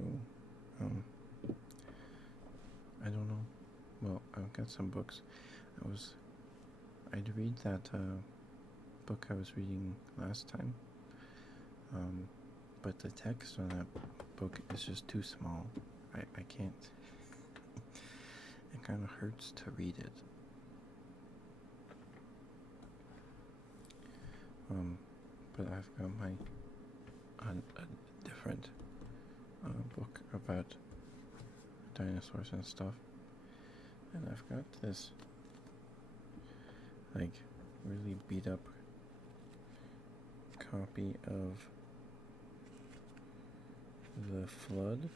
So, um, I don't know. Well, I've got some books. I'd read that book I was reading last time. But the text on that book is just too small. I can't. It kind of hurts to read it. But I've got a different book about dinosaurs and stuff, and I've got this like really beat up copy of The Flood,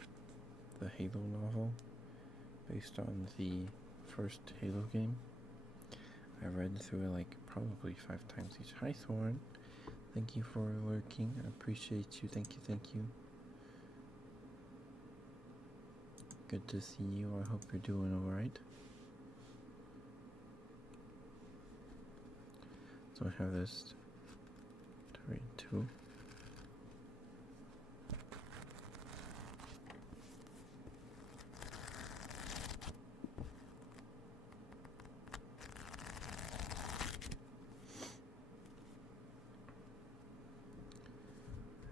the Halo novel, based on the first Halo game. I read through it like probably 5 times each. Hi Thorn, thank you for lurking. I appreciate you. Thank you. Good to see you. I hope you're doing alright. So I have this to read too.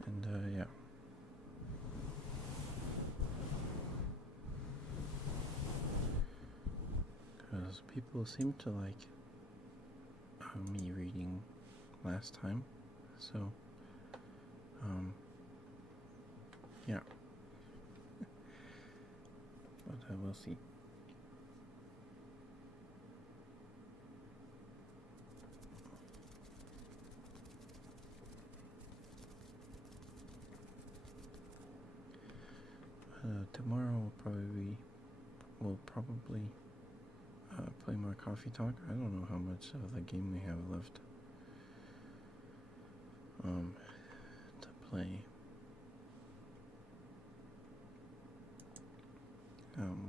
And yeah. Because people seem to like me reading last time, so yeah. But we'll see. Tomorrow we'll probably play more Coffee Talk. I don't know how much of the game we have left to play.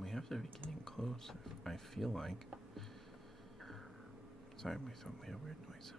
We have to be getting close, I feel like. Sorry, my phone made a weird noise.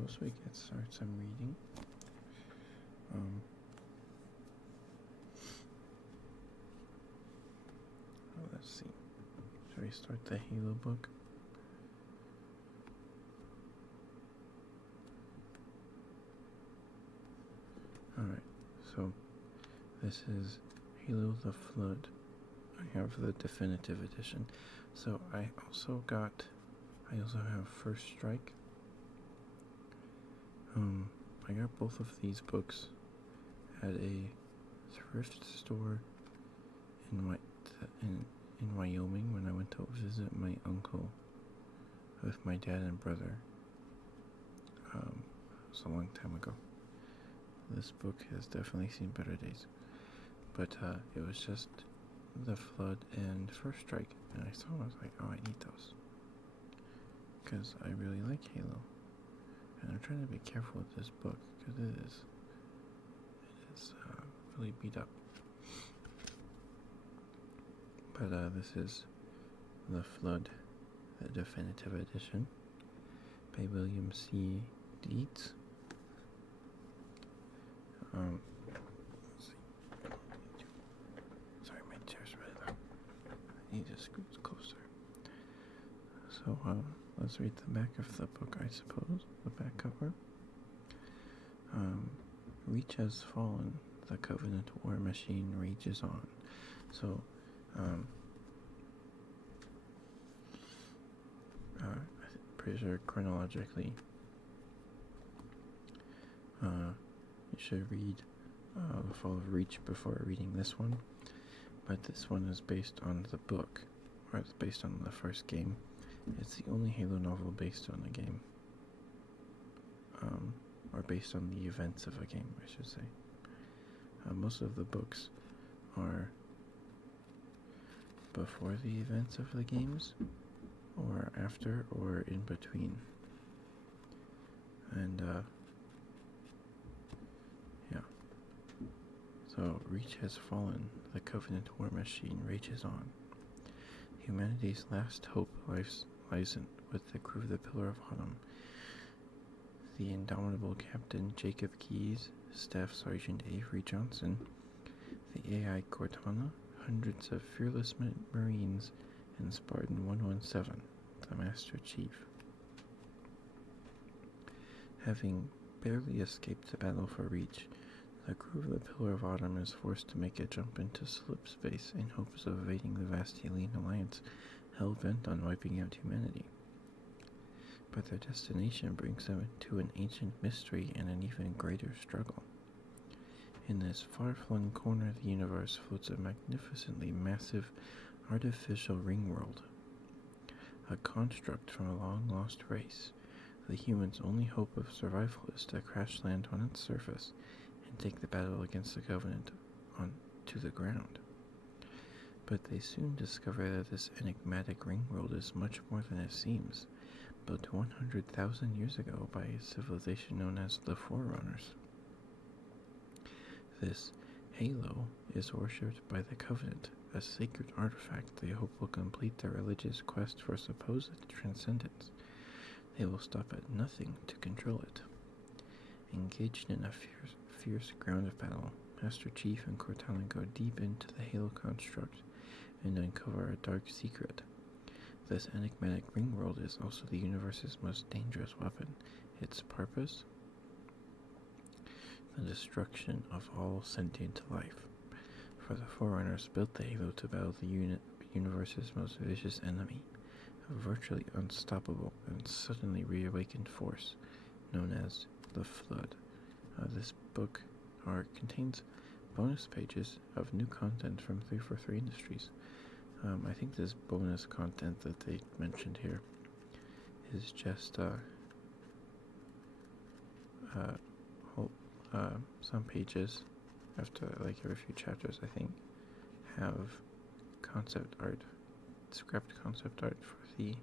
suppose we could start some reading. Let's see. Should we start the Halo book? Alright, so this is Halo the Flood. I have the definitive edition. So I also have First Strike. I got both of these books at a thrift store in Wyoming when I went to visit my uncle with my dad and brother. It was a long time ago. This book has definitely seen better days. But it was just The Flood and First Strike. And I saw them, I was like, oh, I need those. Because I really like Halo. And I'm trying to be careful with this book, because it is really beat up. But this is The Flood, the definitive edition, by William C. Dietz. Let's see. Sorry, my chair's really loud. I need to scoot closer. So, let's read the back of the book, I suppose. The back cover. Reach has fallen. The Covenant war machine rages on. So, I'm pretty sure chronologically, you should read The Fall of Reach before reading this one. But this one is based on the book, or it's based on the first game. It's the only Halo novel based on a game. Or based on the events of a game, I should say. Most of the books are before the events of the games, or after, or in between. And, yeah. So, Reach has fallen. The Covenant war machine rages on. Humanity's last hope lies with the crew of the Pillar of Autumn. The indomitable Captain Jacob Keyes, Staff Sergeant Avery Johnson, the AI Cortana, hundreds of fearless Marines, and Spartan 117, the Master Chief. Having barely escaped the battle for Reach, the crew of the Pillar of Autumn is forced to make a jump into slip space in hopes of evading the vast alien alliance hell-bent on wiping out humanity. But their destination brings them to an ancient mystery and an even greater struggle. In this far-flung corner of the universe floats a magnificently massive artificial ring world, a construct from a long-lost race. The humans' only hope of survival is to crash land on its surface and take the battle against the Covenant to the ground. But they soon discover that this enigmatic ring world is much more than it seems, built 100,000 years ago by a civilization known as the Forerunners. This Halo is worshipped by the Covenant, a sacred artifact they hope will complete their religious quest for supposed transcendence. They will stop at nothing to control it. Engaged in a fierce ground battle, Master Chief and Cortana go deep into the Halo construct and uncover a dark secret. This enigmatic ring world is also the universe's most dangerous weapon. Its purpose? The destruction of all sentient life. For the Forerunners built the Halo to battle the universe's most vicious enemy, a virtually unstoppable and suddenly reawakened force known as the Flood. This book contains bonus pages of new content from 343 Industries. I think this bonus content that they mentioned here is just some pages after like every few chapters, I think, have concept art, scrapped concept art for the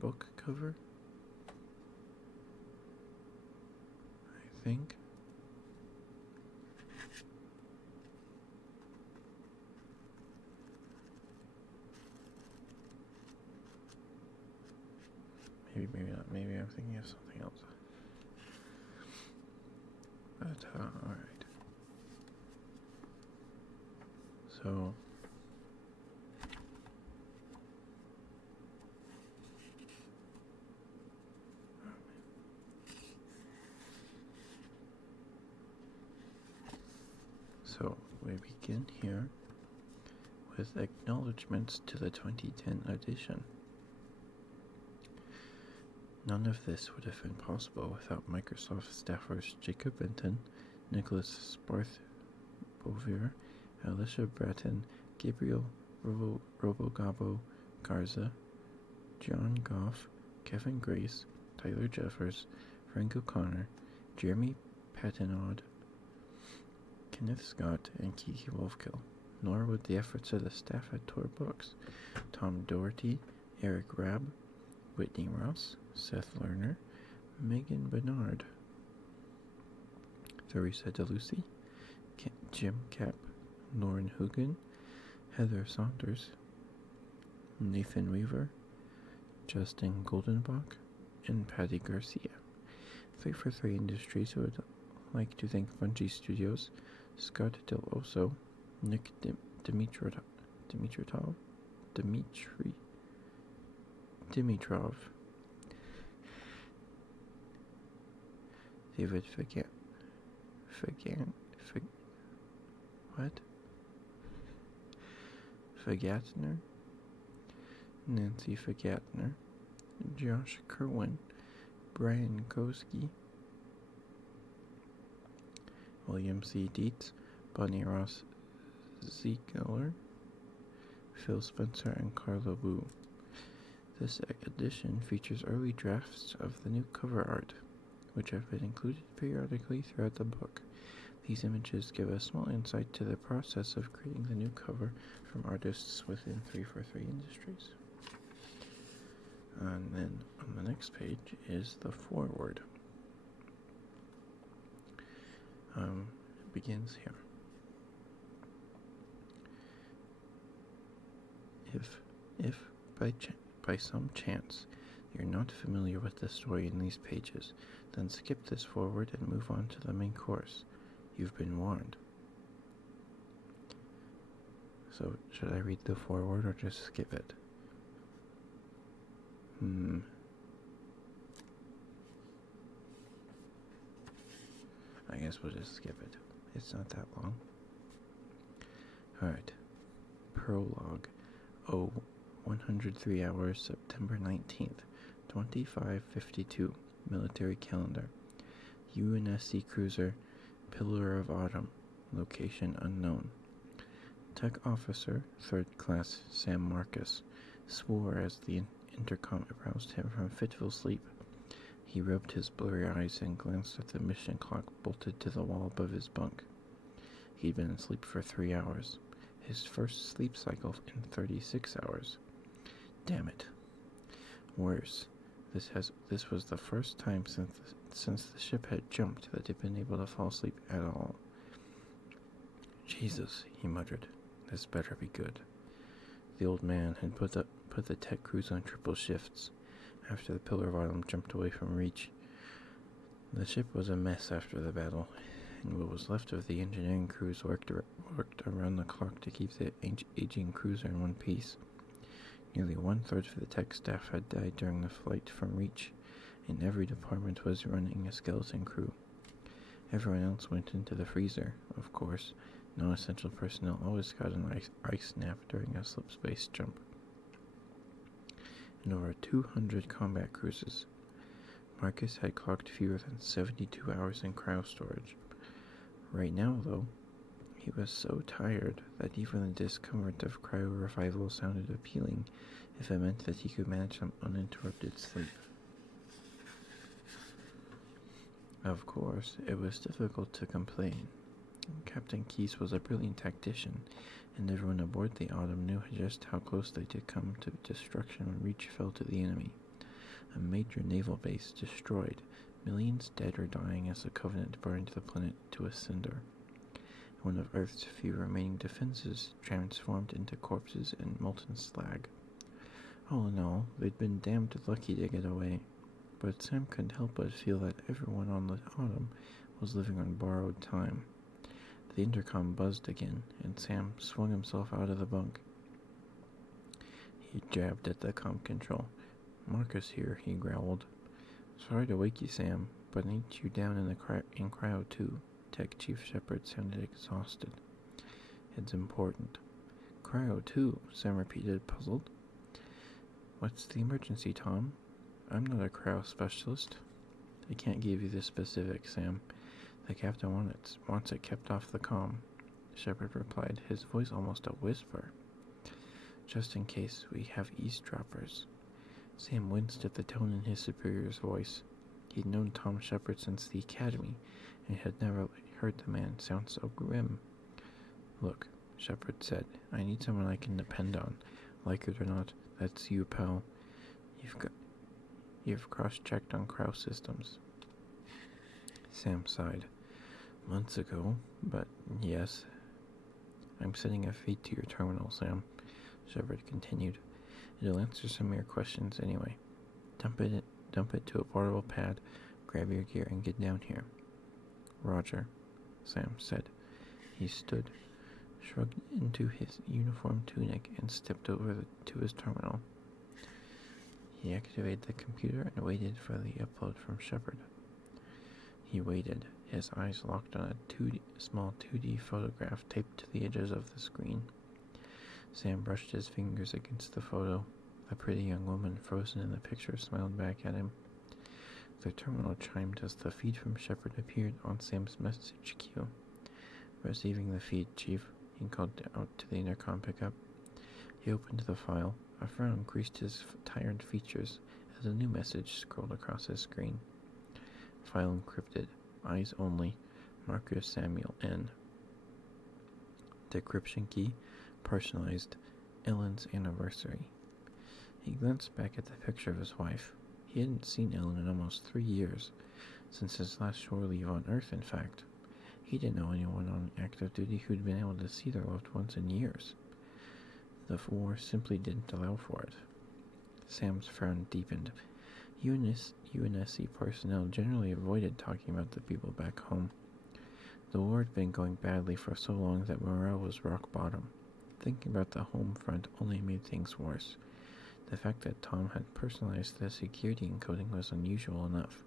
book cover, I think. Maybe not. maybe I'm thinking of something else. But, alright. So, we begin here with acknowledgements to the 2010 edition. None of this would have been possible without Microsoft staffers Jacob Benton, Nicholas Sparth-Bovier, Alicia Bratton, Gabriel Robogabo Garza, John Goff, Kevin Grace, Tyler Jeffers, Frank O'Connor, Jeremy Pattinaud, Kenneth Scott, and Kiki Wolfkill, nor would the efforts of the staff at Tor Books, Tom Doherty, Eric Rabb, Whitney Ross, Seth Lerner, Megan Bernard, Theresa DeLucy, Jim Kapp, Lauren Hugan, Heather Saunders, Nathan Weaver, Justin Goldenbach, and Patty Garcia. 343 Industries would like to thank Bungie Studios, Scott Del Oso, Nick Dimitrov, David Fagatner, Nancy Fagatner, Josh Kerwin, Brian Koski, William C. Dietz, Bonnie Ross Ziegler, Phil Spencer, and Carla Wu. This edition features early drafts of the new cover art, which have been included periodically throughout the book. These images give a small insight to the process of creating the new cover from artists within 343 Industries. And then on the next page is the foreword. It begins here. If by some chance you're not familiar with the story in these pages, then skip this forward and move on to the main course. You've been warned. So, should I read the foreword or just skip it? I guess we'll just skip it. It's not that long. Alright. Prologue. 103 hours, September 19th, 2552. Military calendar. UNSC cruiser, Pillar of Autumn. Location unknown. Tech officer, 3rd class Sam Marcus, swore as the intercom aroused him from fitful sleep. He rubbed his blurry eyes and glanced at the mission clock bolted to the wall above his bunk. He'd been asleep for 3 hours. His first sleep cycle in 36 hours. Damn it. Worse, this was the first time since the ship had jumped that he'd been able to fall asleep at all. Jesus, he muttered. This better be good. The old man had put the tech crews on triple shifts. After the Pillar of Autumn jumped away from reach, the ship was a mess after the battle, and what was left of the engineering crews worked around the clock to keep the aging cruiser in one piece. Nearly 1/3 of the tech staff had died during the flight from Reach, and every department was running a skeleton crew. Everyone else went into the freezer, of course. Non-essential personnel always got an ice nap during a slip space jump. And over 200 combat cruises. Marcus had clocked fewer than 72 hours in cryo storage. Right now, though, he was so tired that even the discomfort of cryo revival sounded appealing if it meant that he could manage some uninterrupted sleep. Of course, it was difficult to complain. Captain Keyes was a brilliant tactician, and everyone aboard the Autumn knew just how close they did come to destruction when Reach fell to the enemy. A major naval base destroyed, millions dead or dying as the Covenant burned the planet to a cinder. One of Earth's few remaining defenses transformed into corpses and molten slag. All in all, they'd been damned lucky to get away. but Sam couldn't help but feel that everyone on the Autumn was living on borrowed time. The intercom buzzed again, and Sam swung himself out of the bunk. He jabbed at the comm control. "Marcus here," he growled. "Sorry to wake you, Sam, but I need you down in cryo 2. Tech Chief Shepard sounded exhausted. "It's important." "Cryo 2, Sam repeated, puzzled. "What's the emergency, Tom?" "I'm not a cryo specialist." "I can't give you the specifics, Sam. The captain wants it kept off the comm," Shepard replied, his voice almost a whisper. "Just in case we have eavesdroppers." Sam winced at the tone in his superior's voice. He'd known Tom Shepard since the academy, and had never heard the man sound so grim. "Look," Shepard said, "I need someone I can depend on. Like it or not, that's you, pal. You've cross-checked on cryo systems." Sam sighed. "Months ago, but yes." "I'm sending a feed to your terminal, Sam," Shepard continued. "It'll answer some of your questions anyway. Dump it to a portable pad, grab your gear, and get down here." "Roger," Sam said. He stood, shrugged into his uniform tunic, and stepped over to his terminal. He activated the computer and waited for the upload from Shepard. He waited, his eyes locked on a small 2D photograph taped to the edges of the screen. Sam brushed his fingers against the photo. A pretty young woman frozen in the picture smiled back at him. The terminal chimed as the feed from Shepard appeared on Sam's message queue. "Receiving the feed, Chief," he called out to the intercom pickup. He opened the file. A frown creased his tired features as a new message scrolled across his screen. "File encrypted. Eyes only. Marcus Samuel N. Decryption key. Personalized. Ellen's anniversary." He glanced back at the picture of his wife. He hadn't seen Ellen in almost 3 years, since his last shore leave on Earth, in fact. He didn't know anyone on active duty who'd been able to see their loved ones in years. The war simply didn't allow for it. Sam's frown deepened. UNSC personnel generally avoided talking about the people back home. The war had been going badly for so long that morale was rock bottom. Thinking about the home front only made things worse. The fact that Tom had personalized the security encoding was unusual enough.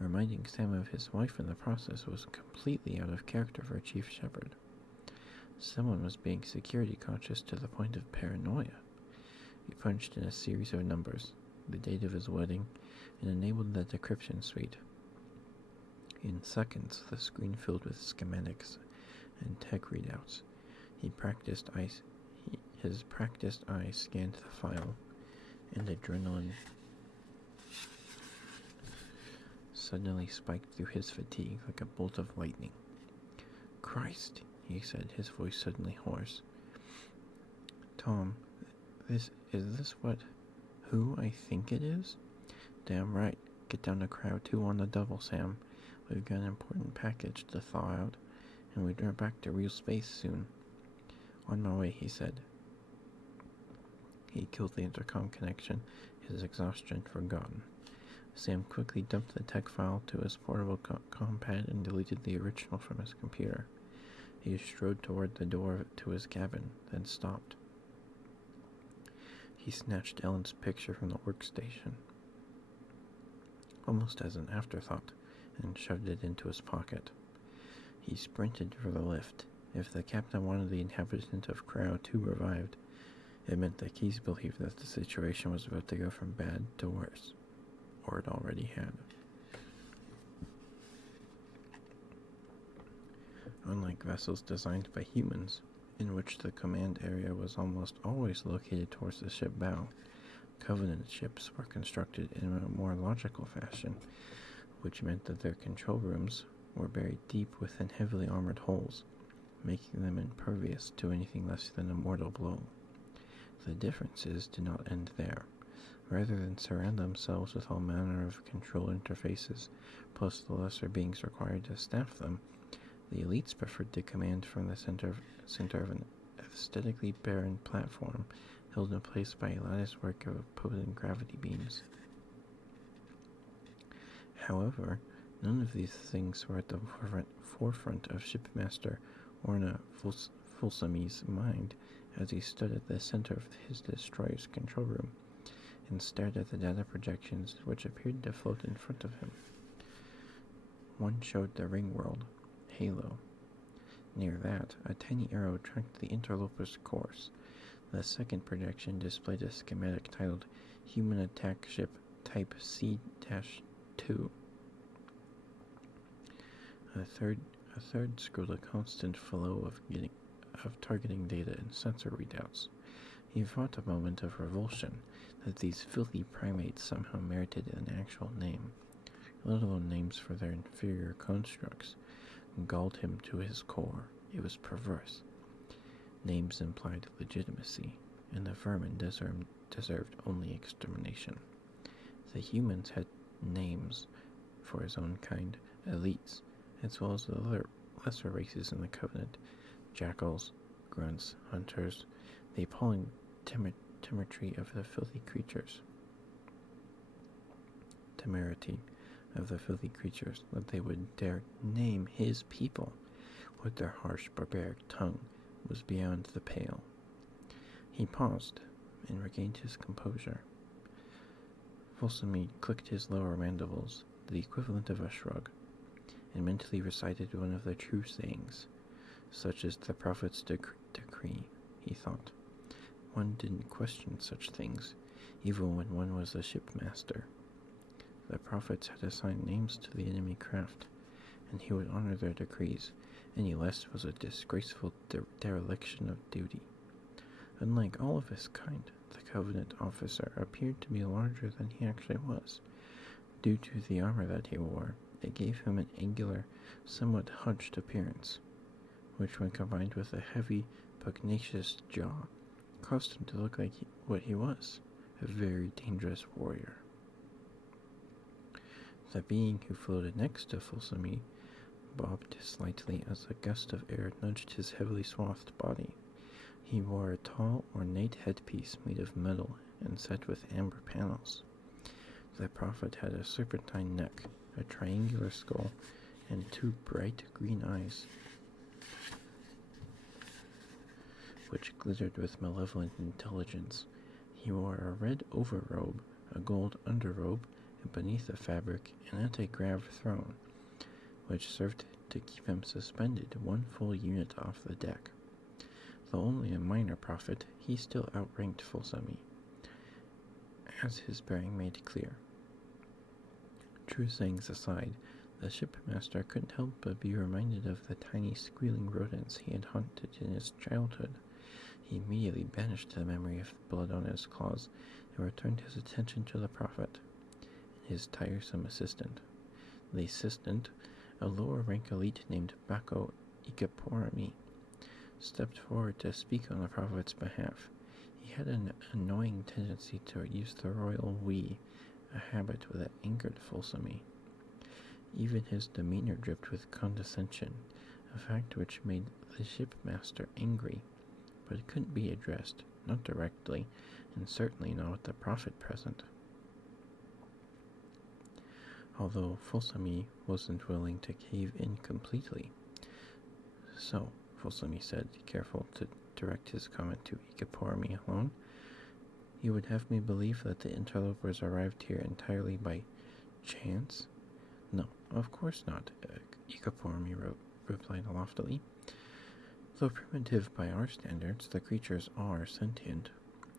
Reminding Sam of his wife in the process was completely out of character for Chief Shepard. Someone was being security conscious to the point of paranoia. He punched in a series of numbers, the date of his wedding, and enabled the decryption suite. In seconds, the screen filled with schematics and tech readouts. His practiced eye scanned the file, and adrenaline suddenly spiked through his fatigue like a bolt of lightning. "Christ," he said, his voice suddenly hoarse. "Tom, is this who I think it is?" "Damn right. Get down to cryo 2 on the double, Sam. We've got an important package to thaw out, and we'll drop back to real space soon." "On my way," he said. He killed the intercom connection, his exhaustion forgotten. Sam quickly dumped the tech file to his portable comm pad and deleted the original from his computer. He strode toward the door to his cabin, then stopped. He snatched Ellen's picture from the workstation, almost as an afterthought, and shoved it into his pocket. He sprinted for the lift. If the captain wanted the inhabitant of Cryo 2 revived, it meant that Keyes believed that the situation was about to go from bad to worse, or it already had. Unlike vessels designed by humans, in which the command area was almost always located towards the ship bow, Covenant ships were constructed in a more logical fashion, which meant that their control rooms were buried deep within heavily armored holes, making them impervious to anything less than a mortal blow. The differences did not end there. Rather than surround themselves with all manner of control interfaces, plus the lesser beings required to staff them, the elites preferred to command from the center of an aesthetically barren platform held in place by a latticework of opposing gravity beams. However, none of these things were at the forefront of Shipmaster Orna Fulsami's mind as he stood at the center of his destroyer's control room and stared at the data projections which appeared to float in front of him. One showed the ring world, Halo. Near that, a tiny arrow tracked the interloper's course. The second projection displayed a schematic titled Human Attack Ship Type C-2. A third scrolled a constant flow of targeting data and sensor readouts. He fought a moment of revulsion that these filthy primates somehow merited an actual name, let alone names for their inferior constructs, galled him to his core. It was perverse. Names implied legitimacy, and the vermin deserved only extermination. The humans had names for his own kind, elites, as well as the lesser races in the Covenant, jackals, grunts, hunters, the appalling temerity of the filthy creatures. Temerity of the filthy creatures that they would dare name his people with their harsh, barbaric tongue was beyond the pale. He paused and regained his composure. Fulsami clicked his lower mandibles, the equivalent of a shrug, and mentally recited one of the true sayings, such as the Prophet's decree, he thought. One didn't question such things, even when one was a shipmaster. The Prophets had assigned names to the enemy craft, and he would honor their decrees. Any less was a disgraceful dereliction of duty. Unlike all of his kind, the Covenant officer appeared to be larger than he actually was. Due to the armor that he wore, it gave him an angular, somewhat hunched appearance, which when combined with a heavy, pugnacious jaw, caused him to look like what he was, a very dangerous warrior. The being who floated next to Fulsami bobbed slightly as a gust of air nudged his heavily swathed body. He wore a tall, ornate headpiece made of metal and set with amber panels. The Prophet had a serpentine neck, a triangular skull, and two bright green eyes, which glittered with malevolent intelligence. He wore a red overrobe, a gold underrobe, and beneath the fabric an anti-grav throne, which served to keep him suspended one full unit off the deck. Though only a minor prophet, he still outranked Fulsami, as his bearing made clear. True sayings aside, the shipmaster couldn't help but be reminded of the tiny squealing rodents he had hunted in his childhood. He immediately banished the memory of the blood on his claws and returned his attention to the Prophet and his tiresome assistant. The assistant, a lower-rank elite named Bako Ikaporami, stepped forward to speak on the Prophet's behalf. He had an annoying tendency to use the royal we, a habit that angered Fulsami. Even his demeanor dripped with condescension, a fact which made the shipmaster angry, but it couldn't be addressed, not directly, and certainly not with the Prophet present. Although Fulsami wasn't willing to cave in completely. So, Fulsami said, careful to direct his comment to Ikaporami alone, you would have me believe that the interlopers arrived here entirely by chance? No, of course not, Ikaporami replied loftily. Though primitive by our standards, the creatures are sentient,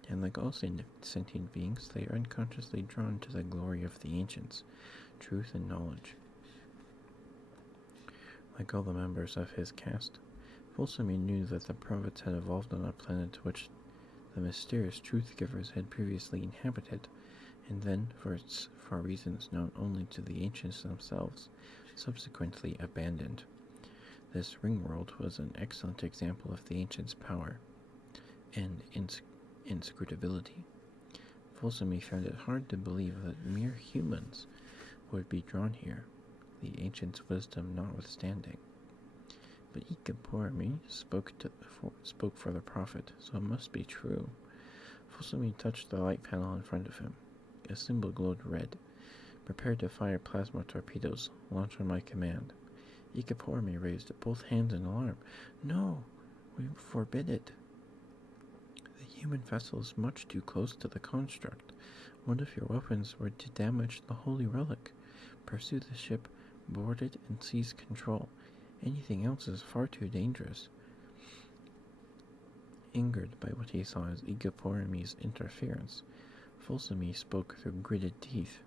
and like all sentient beings, they are unconsciously drawn to the glory of the ancients, truth and knowledge. Like all the members of his caste, Fulsami knew that the prophets had evolved on a planet which the mysterious truth-givers had previously inhabited, and then, for reasons known only to the ancients themselves, subsequently abandoned. This ring world was an excellent example of the ancients' power and inscrutability. Fulsami found it hard to believe that mere humans would be drawn here, the ancients' wisdom notwithstanding. But Ikaporami spoke for the Prophet, so it must be true. Fulsami touched the light panel in front of him. A symbol glowed red, Prepare to fire plasma torpedoes. Launch on my command. Ikaporami raised both hands in alarm. No, we forbid it. The human vessel is much too close to the construct. What if your weapons were to damage the holy relic? Pursue the ship, board it, and seize control. Anything else is far too dangerous. Angered by what he saw as Igaporami's interference, Fulsami spoke through gritted teeth.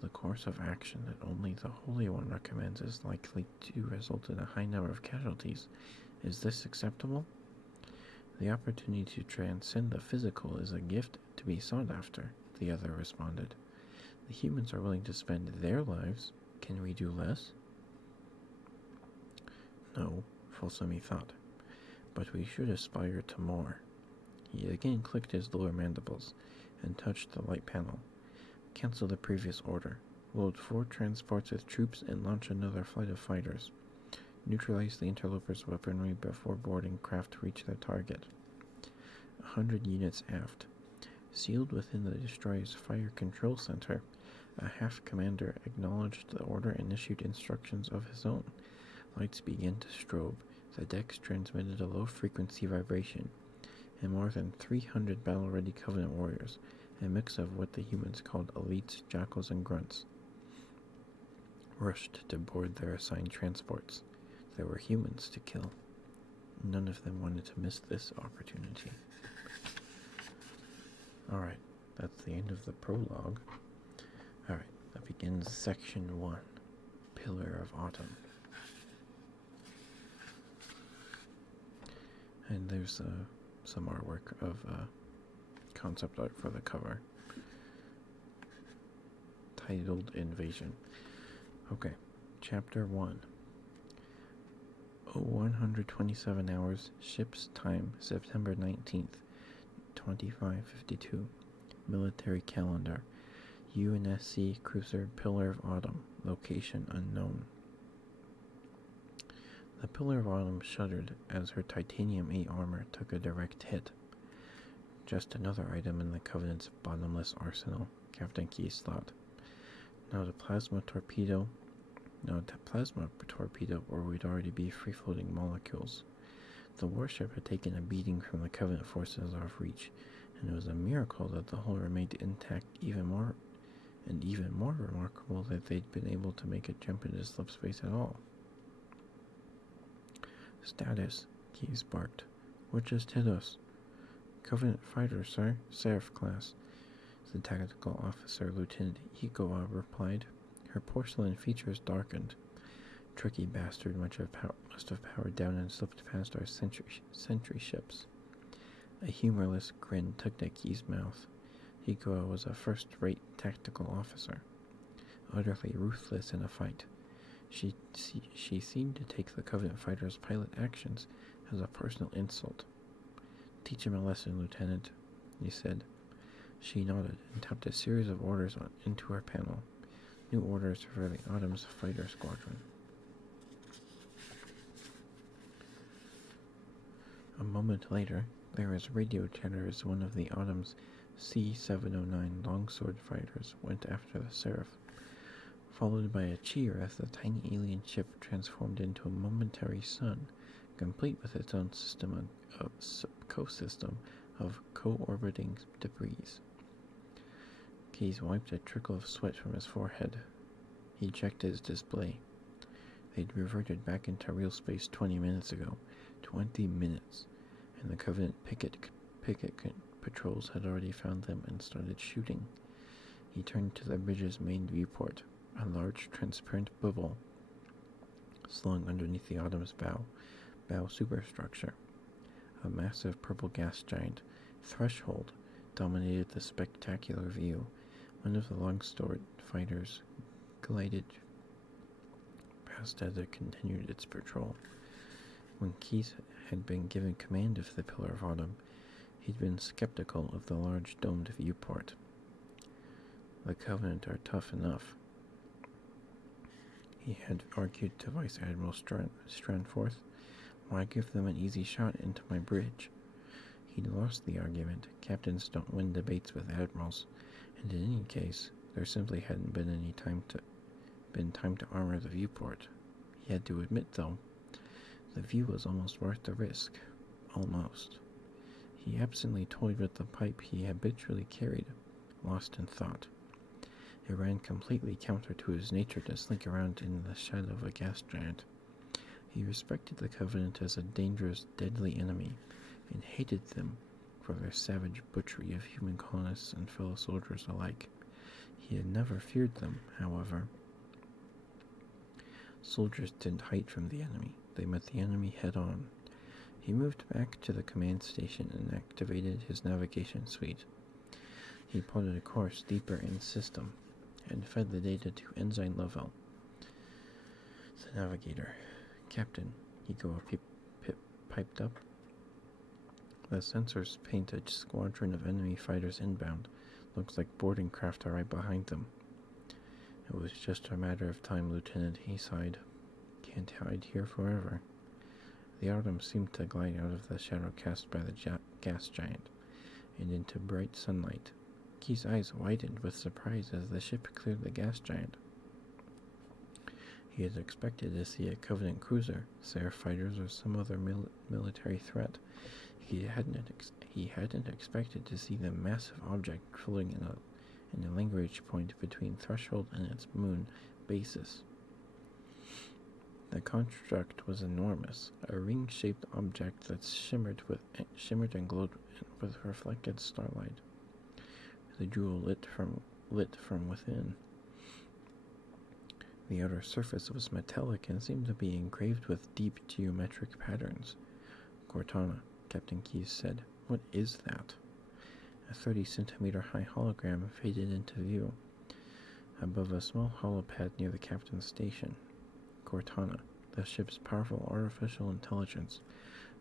The course of action that only the Holy One recommends is likely to result in a high number of casualties. Is this acceptable? The opportunity to transcend the physical is a gift to be sought after, the other responded. The humans are willing to spend their lives. Can we do less? No, Fulsami thought, but we should aspire to more. He again clicked his lower mandibles and touched the light panel. Cancel the previous order. Load 4 transports with troops and launch another flight of fighters. Neutralize the interloper's weaponry before boarding craft reach their target. 100 units aft. Sealed within the destroyer's fire control center, a half commander acknowledged the order and issued instructions of his own. Lights began to strobe. The decks transmitted a low-frequency vibration, and more than 300 battle-ready Covenant warriors, a mix of what the humans called elites, jackals, and grunts, rushed to board their assigned transports. There were humans to kill. None of them wanted to miss this opportunity. Alright, that's the end of the prologue. Alright, that begins Section 1, Pillar of Autumn. And there's some artwork of concept art for the cover, titled Invasion. Okay, Chapter 1. 127 hours, ship's time, September 19th, 2552. Military calendar. UNSC cruiser Pillar of Autumn, location unknown. The Pillar of Autumn shuddered as her Titanium 8 armor took a direct hit. Just another item in the Covenant's bottomless arsenal, Captain Keyes thought. Not a plasma torpedo, or we'd already be free-floating molecules. The warship had taken a beating from the Covenant forces off reach, and it was a miracle that the hull remained intact, even more remarkable that they'd been able to make a jump into subspace at all. Status, Keyes barked. What just hit us? Covenant fighter, sir. Seraph class. The tactical officer, Lieutenant Hikowa, replied. Her porcelain features darkened. Tricky bastard must have powered down and slipped past our sentry ships. A humorless grin tugged at Keyes' mouth. Hikowa was a first-rate tactical officer, utterly ruthless in a fight. She seemed to take the Covenant fighter's pilot actions as a personal insult. Teach him a lesson, Lieutenant, he said. She nodded and tapped a series of orders into her panel. New orders for the Autumn's fighter squadron. A moment later, there was radio chatter as one of the Autumn's C-709 longsword fighters went after the Seraph, followed by a cheer as the tiny alien ship transformed into a momentary sun, complete with its own system of co-orbiting debris. Keyes wiped a trickle of sweat from his forehead. He checked his display. They'd reverted back into real space 20 minutes ago. 20 minutes. And the Covenant picket patrols had already found them and started shooting. He turned to the bridge's main viewport, a large transparent bubble slung underneath the Autumn's bow superstructure. A massive purple gas giant, Threshold, dominated the spectacular view. One of the longsword fighters glided past as it continued its patrol. When Keyes had been given command of the Pillar of Autumn, he'd been skeptical of the large domed viewport. The Covenant are tough enough, he had argued to Vice Admiral Stranforth. Why give them an easy shot into my bridge? He'd lost the argument. Captains don't win debates with admirals, and in any case, There simply hadn't been any time to armor the viewport. He had to admit, though, the view was almost worth the risk. Almost. He absently toyed with the pipe he habitually carried, lost in thought. It ran completely counter to his nature to slink around in the shadow of a gas giant. He respected the Covenant as a dangerous, deadly enemy, and hated them for their savage butchery of human colonists and fellow soldiers alike. He had never feared them, however. Soldiers didn't hide from the enemy. They met the enemy head-on. He moved back to the command station and activated his navigation suite. He plotted a course deeper in system and fed the data to Ensign Lovell, the navigator. Captain, Ego piped up. The sensors paint a squadron of enemy fighters inbound. Looks like boarding craft are right behind them. It was just a matter of time, Lieutenant, he sighed. Can't hide here forever. The Autumn seemed to glide out of the shadow cast by the gas giant and into bright sunlight. Key's eyes widened with surprise as the ship cleared the gas giant. He had expected to see a Covenant cruiser, Seraph fighters, or some other military threat. He hadn't expected to see the massive object floating in a language point between Threshold and its moon basis. The construct was enormous, a ring-shaped object that shimmered and glowed with reflected starlight. The jewel lit from within. The outer surface was metallic and seemed to be engraved with deep geometric patterns. Cortana, Captain Keyes said, "What is that?" A 30-centimeter high hologram faded into view above a small holopad near the captain's station. Cortana, the ship's powerful artificial intelligence,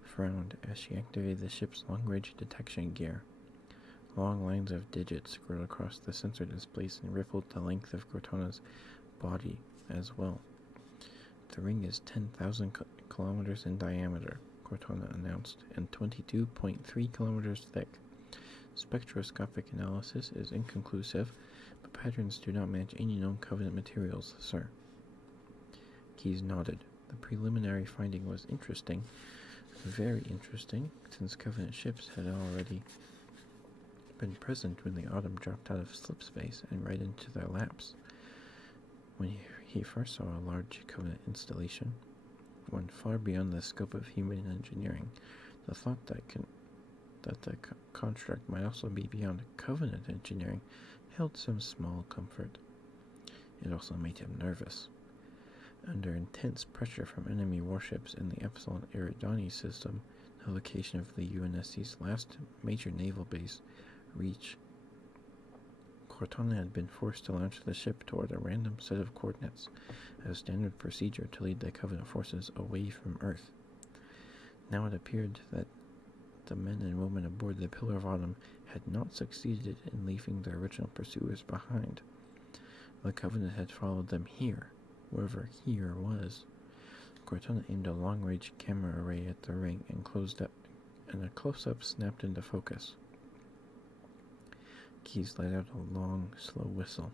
frowned as she activated the ship's long-range detection gear. Long lines of digits scrolled across the sensor displays and rippled the length of Cortana's body as well. The ring is 10,000 kilometers in diameter, Cortana announced, and 22.3 kilometers thick. Spectroscopic analysis is inconclusive, but patterns do not match any known Covenant materials, sir. Keyes nodded. The preliminary finding was interesting, very interesting, since Covenant ships had already been present when the Autumn dropped out of slip space and right into their laps. When he first saw a large Covenant installation, one far beyond the scope of human engineering, the thought that the construct might also be beyond Covenant engineering held some small comfort. It also made him nervous. Under intense pressure from enemy warships in the Epsilon Eridani system, the location of the UNSC's last major naval base, Reach, Cortana had been forced to launch the ship toward a random set of coordinates, a standard procedure to lead the Covenant forces away from Earth. Now it appeared that the men and women aboard the Pillar of Autumn had not succeeded in leaving their original pursuers behind. The Covenant had followed them here, wherever here was. Cortana aimed a long-range camera array at the ring and a close-up snapped into focus. Keyes let out a long, slow whistle.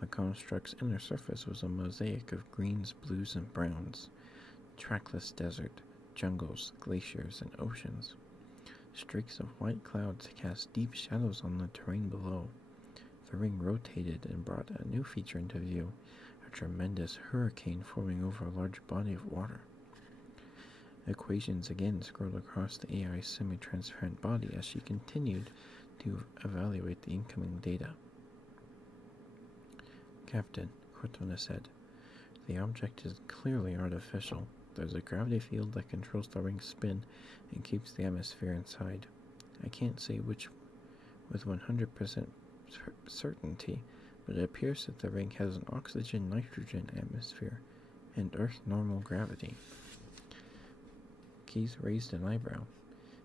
The construct's inner surface was a mosaic of greens, blues, and browns. Trackless desert, jungles, glaciers, and oceans. Streaks of white clouds cast deep shadows on the terrain below. The ring rotated and brought a new feature into view, a tremendous hurricane forming over a large body of water. Equations again scrolled across the AI's semi-transparent body as she continued to evaluate the incoming data. Captain, Cortana said, the object is clearly artificial. There's a gravity field that controls the ring's spin and keeps the atmosphere inside. I can't say which with 100% certainty, but it appears that the ring has an oxygen-nitrogen atmosphere and Earth normal gravity. Keyes raised an eyebrow.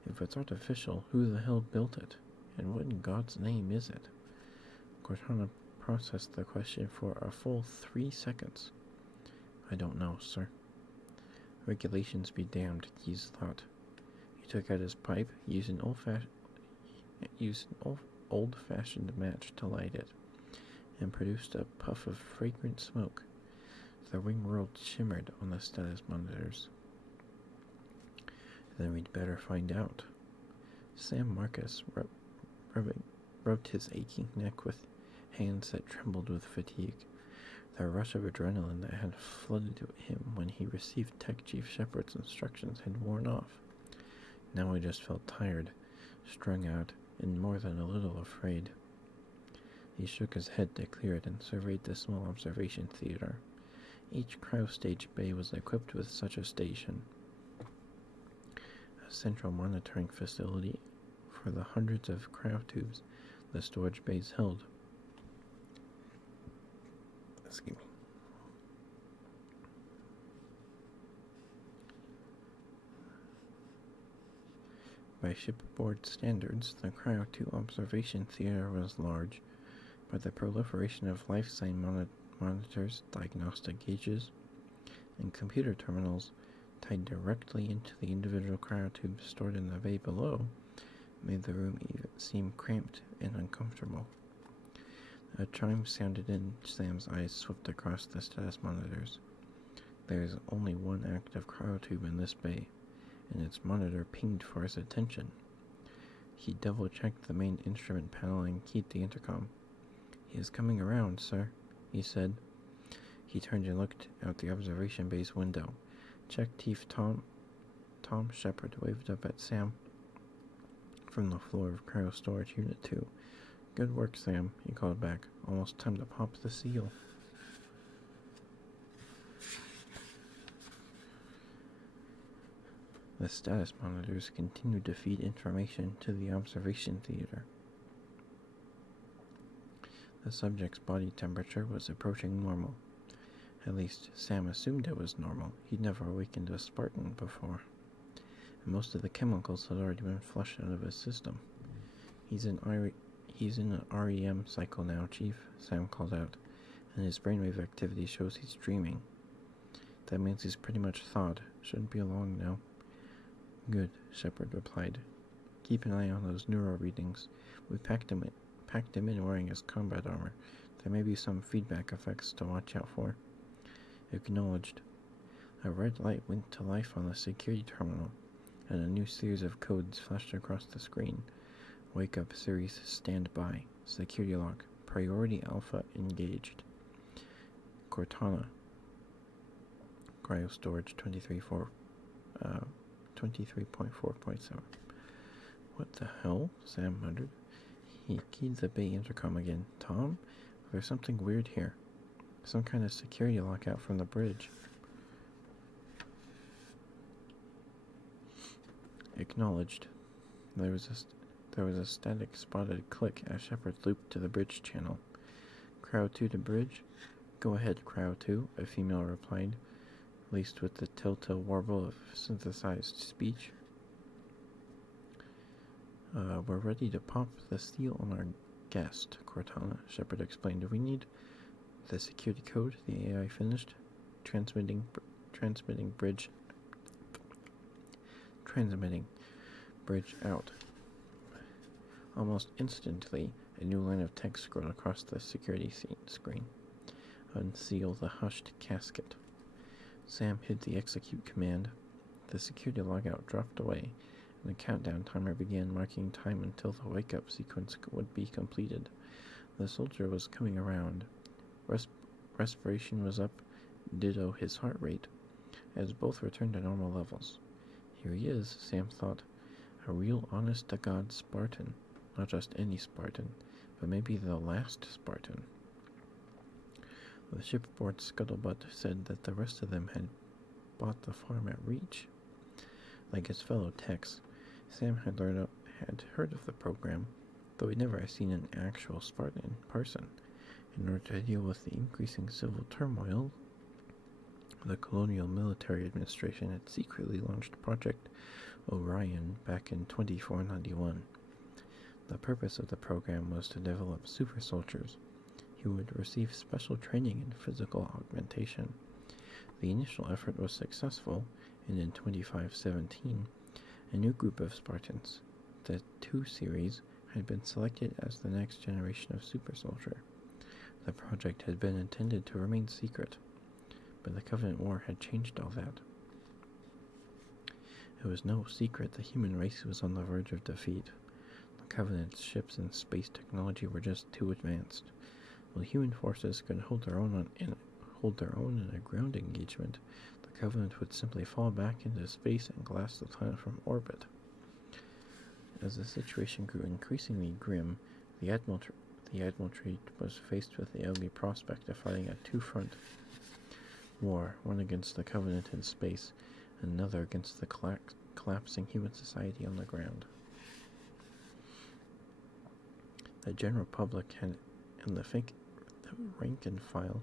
If it's artificial, who the hell built it? And what in God's name is it? Cortana processed the question for a full 3 seconds. I don't know, sir. Regulations be damned, Keyes thought. He took out his pipe, used an old-fashioned match to light it, and produced a puff of fragrant smoke. The ring world shimmered on the status monitors. Then we'd better find out. Sam Marcus rubbed his aching neck with hands that trembled with fatigue. The rush of adrenaline that had flooded him when he received Tech Chief Shepard's instructions had worn off. Now he just felt tired, strung out, and more than a little afraid. He shook his head to clear it and surveyed the small observation theater. Each cryostage bay was equipped with such a station, a central monitoring facility for the hundreds of cryotubes the storage bays held. Excuse me. By shipboard standards, the Cryo 2 observation theater was large, but the proliferation of life sign monitors, diagnostic gauges, and computer terminals tied directly into the individual cryotubes stored in the bay below made the room seem cramped and uncomfortable. A chime sounded and Sam's eyes swept across the status monitors. There is only one active cryotube in this bay, and its monitor pinged for his attention. He double-checked the main instrument panel and keyed the intercom. "He is coming around, sir," he said. He turned and looked out the observation bay's window. Check Chief Tom Shepard waved up at Sam from the floor of Cryo Storage Unit 2. "Good work, Sam," he called back. "Almost time to pop the seal." The status monitors continued to feed information to the observation theater. The subject's body temperature was approaching normal. At least, Sam assumed it was normal. He'd never awakened a Spartan before. And most of the chemicals had already been flushed out of his system. He's in an REM cycle now, Chief," Sam called out, "and his brainwave activity shows he's dreaming. That means he's pretty much thawed. Shouldn't be long now." "Good," Shepard replied. "Keep an eye on those neuro readings. We packed him in wearing his combat armor. There may be some feedback effects to watch out for." Acknowledged. A red light went to life on the security terminal, and a new series of codes flashed across the screen. "Wake up series standby. Security lock. Priority Alpha engaged. Cortana. Cryo storage 23.4.7. "What the hell?" Sam muttered. He keyed the bay intercom again. "Tom, there's something weird here. Some kind of security lockout from the bridge." Acknowledged. There was a static spotted click as Shepard looped to the bridge channel. "Cryo 2 to bridge?" "Go ahead, Cryo 2, a female replied, laced with the telltale warble of synthesized speech. We're ready to pop the seal on our guest, Cortana," Shepard explained. "We need the security code," the AI finished. Transmitting bridge out." Almost instantly, a new line of text scrolled across the security screen. "Unseal the hushed casket." Sam hit the execute command. The security logout dropped away, and the countdown timer began, marking time until the wake-up sequence would be completed. The soldier was coming around. Respiration was up, ditto his heart rate, as both returned to normal levels. Here he is, Sam thought. A real honest-to-God Spartan. Not just any Spartan, but maybe the last Spartan. The shipboard scuttlebutt said that the rest of them had bought the farm at Reach. Like his fellow techs, Sam had heard of the program, though he'd never seen an actual Spartan in person. In order to deal with the increasing civil turmoil, the Colonial Military Administration had secretly launched Project Orion back in 2491. The purpose of the program was to develop super soldiers who would receive special training in physical augmentation. The initial effort was successful, and in 2517, a new group of Spartans, the 2 series, had been selected as the next generation of super soldier. The project had been intended to remain secret, but the Covenant War had changed all that. It was no secret the human race was on the verge of defeat. The Covenant's ships and space technology were just too advanced. While human forces could hold their own in a ground engagement, the Covenant would simply fall back into space and glass the planet from orbit. As the situation grew increasingly grim, the Admiralty was faced with the ugly prospect of fighting a two-front war, one against the Covenant in space, and another against the collapsing human society on the ground. The general public and the rank and file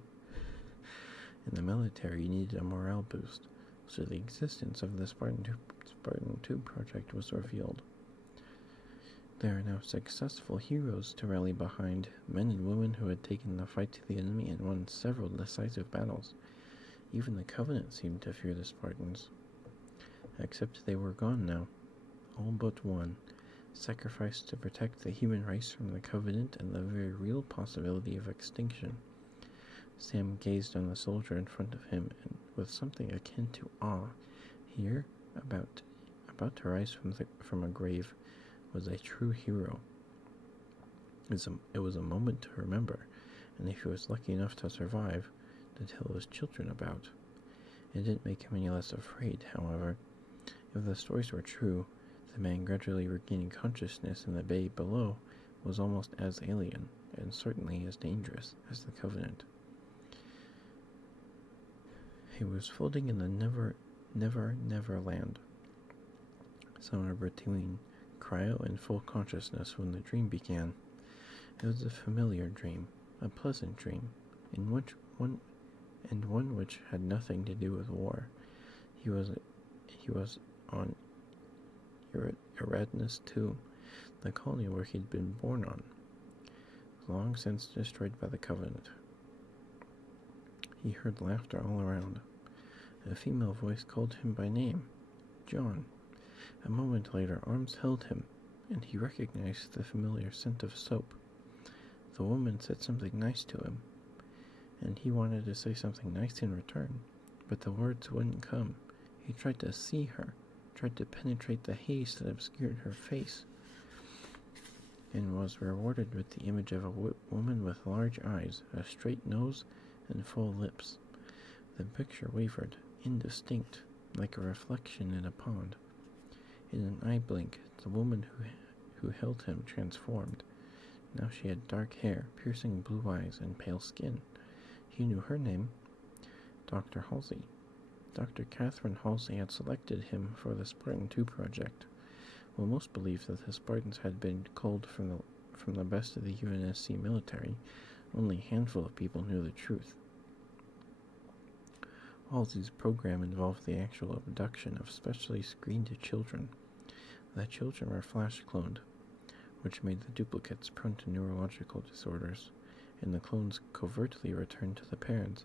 in the military needed a morale boost, so the existence of the Spartan 2 project was revealed. There are now successful heroes to rally behind, men and women who had taken the fight to the enemy and won several decisive battles. Even the Covenant seemed to fear the Spartans. Except they were gone now, all but one, sacrificed to protect the human race from the Covenant and the very real possibility of extinction. Sam gazed on the soldier in front of him, and with something akin to awe, here, about to rise from a grave, was a true hero. It was a moment to remember, and if he was lucky enough to survive, to tell his children about. It didn't make him any less afraid, however. If the stories were true, the man gradually regaining consciousness in the bay below was almost as alien, and certainly as dangerous, as the Covenant. He was floating in the never land, somewhere between cryo and full consciousness when the dream began. It was a familiar dream, a pleasant dream, one which had nothing to do with war. He was on Uranus 2, the colony where he'd been born on, long since destroyed by the Covenant. He heard laughter all around. A female voice called him by name, John. A moment later, arms held him, and he recognized the familiar scent of soap. The woman said something nice to him, and he wanted to say something nice in return, but the words wouldn't come. He tried to see her, tried to penetrate the haze that obscured her face, and was rewarded with the image of a woman with large eyes, a straight nose, and full lips. The picture wavered, indistinct, like a reflection in a pond. In an eye blink, the woman who held him transformed. Now she had dark hair, piercing blue eyes, and pale skin. He knew her name, Dr. Halsey. Dr. Catherine Halsey had selected him for the Spartan 2 project. While most believed that the Spartans had been culled from the best of the UNSC military, only a handful of people knew the truth. Halsey's program involved the actual abduction of specially screened children. The children were flash-cloned, which made the duplicates prone to neurological disorders, and the clones covertly returned to the parents,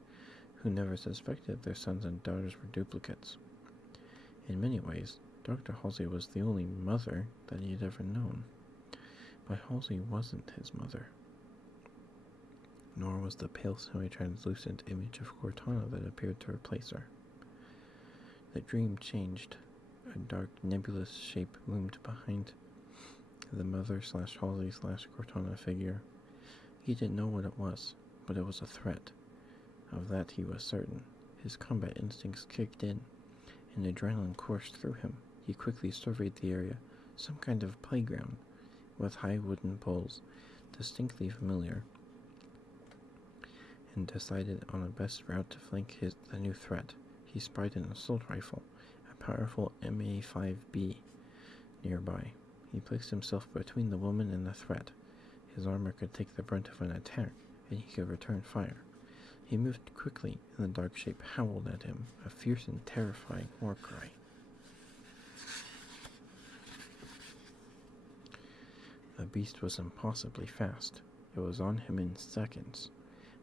who never suspected their sons and daughters were duplicates. In many ways, Dr. Halsey was the only mother that he had ever known, but Halsey wasn't his mother, nor was the pale, semi-translucent image of Cortana that appeared to replace her. The dream changed. A dark, nebulous shape loomed behind the mother/Halsey/Cortana figure. He didn't know what it was, but it was a threat. Of that he was certain. His combat instincts kicked in, and adrenaline coursed through him. He quickly surveyed the area, some kind of playground, with high wooden poles, distinctly familiar, and decided on the best route to flank the new threat. He spied an assault rifle, a powerful MA-5B, nearby. He placed himself between the woman and the threat. His armor could take the brunt of an attack, and he could return fire. He moved quickly, and the dark shape howled at him, a fierce and terrifying war cry. The beast was impossibly fast. It was on him in seconds.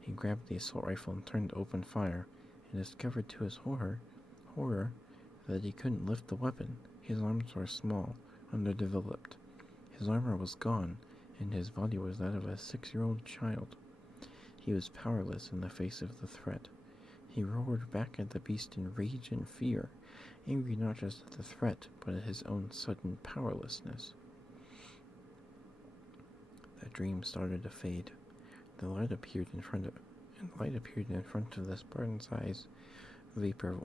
He grabbed the assault rifle and turned to open fire, and discovered to his horror that he couldn't lift the weapon. His arms were small, underdeveloped. His armor was gone, and his body was that of a 6-year-old child. He was powerless in the face of the threat. He roared back at the beast in rage and fear, angry not just at the threat, but at his own sudden powerlessness. The dream started to fade. The light appeared in front of the Spartan's eyes. Vapor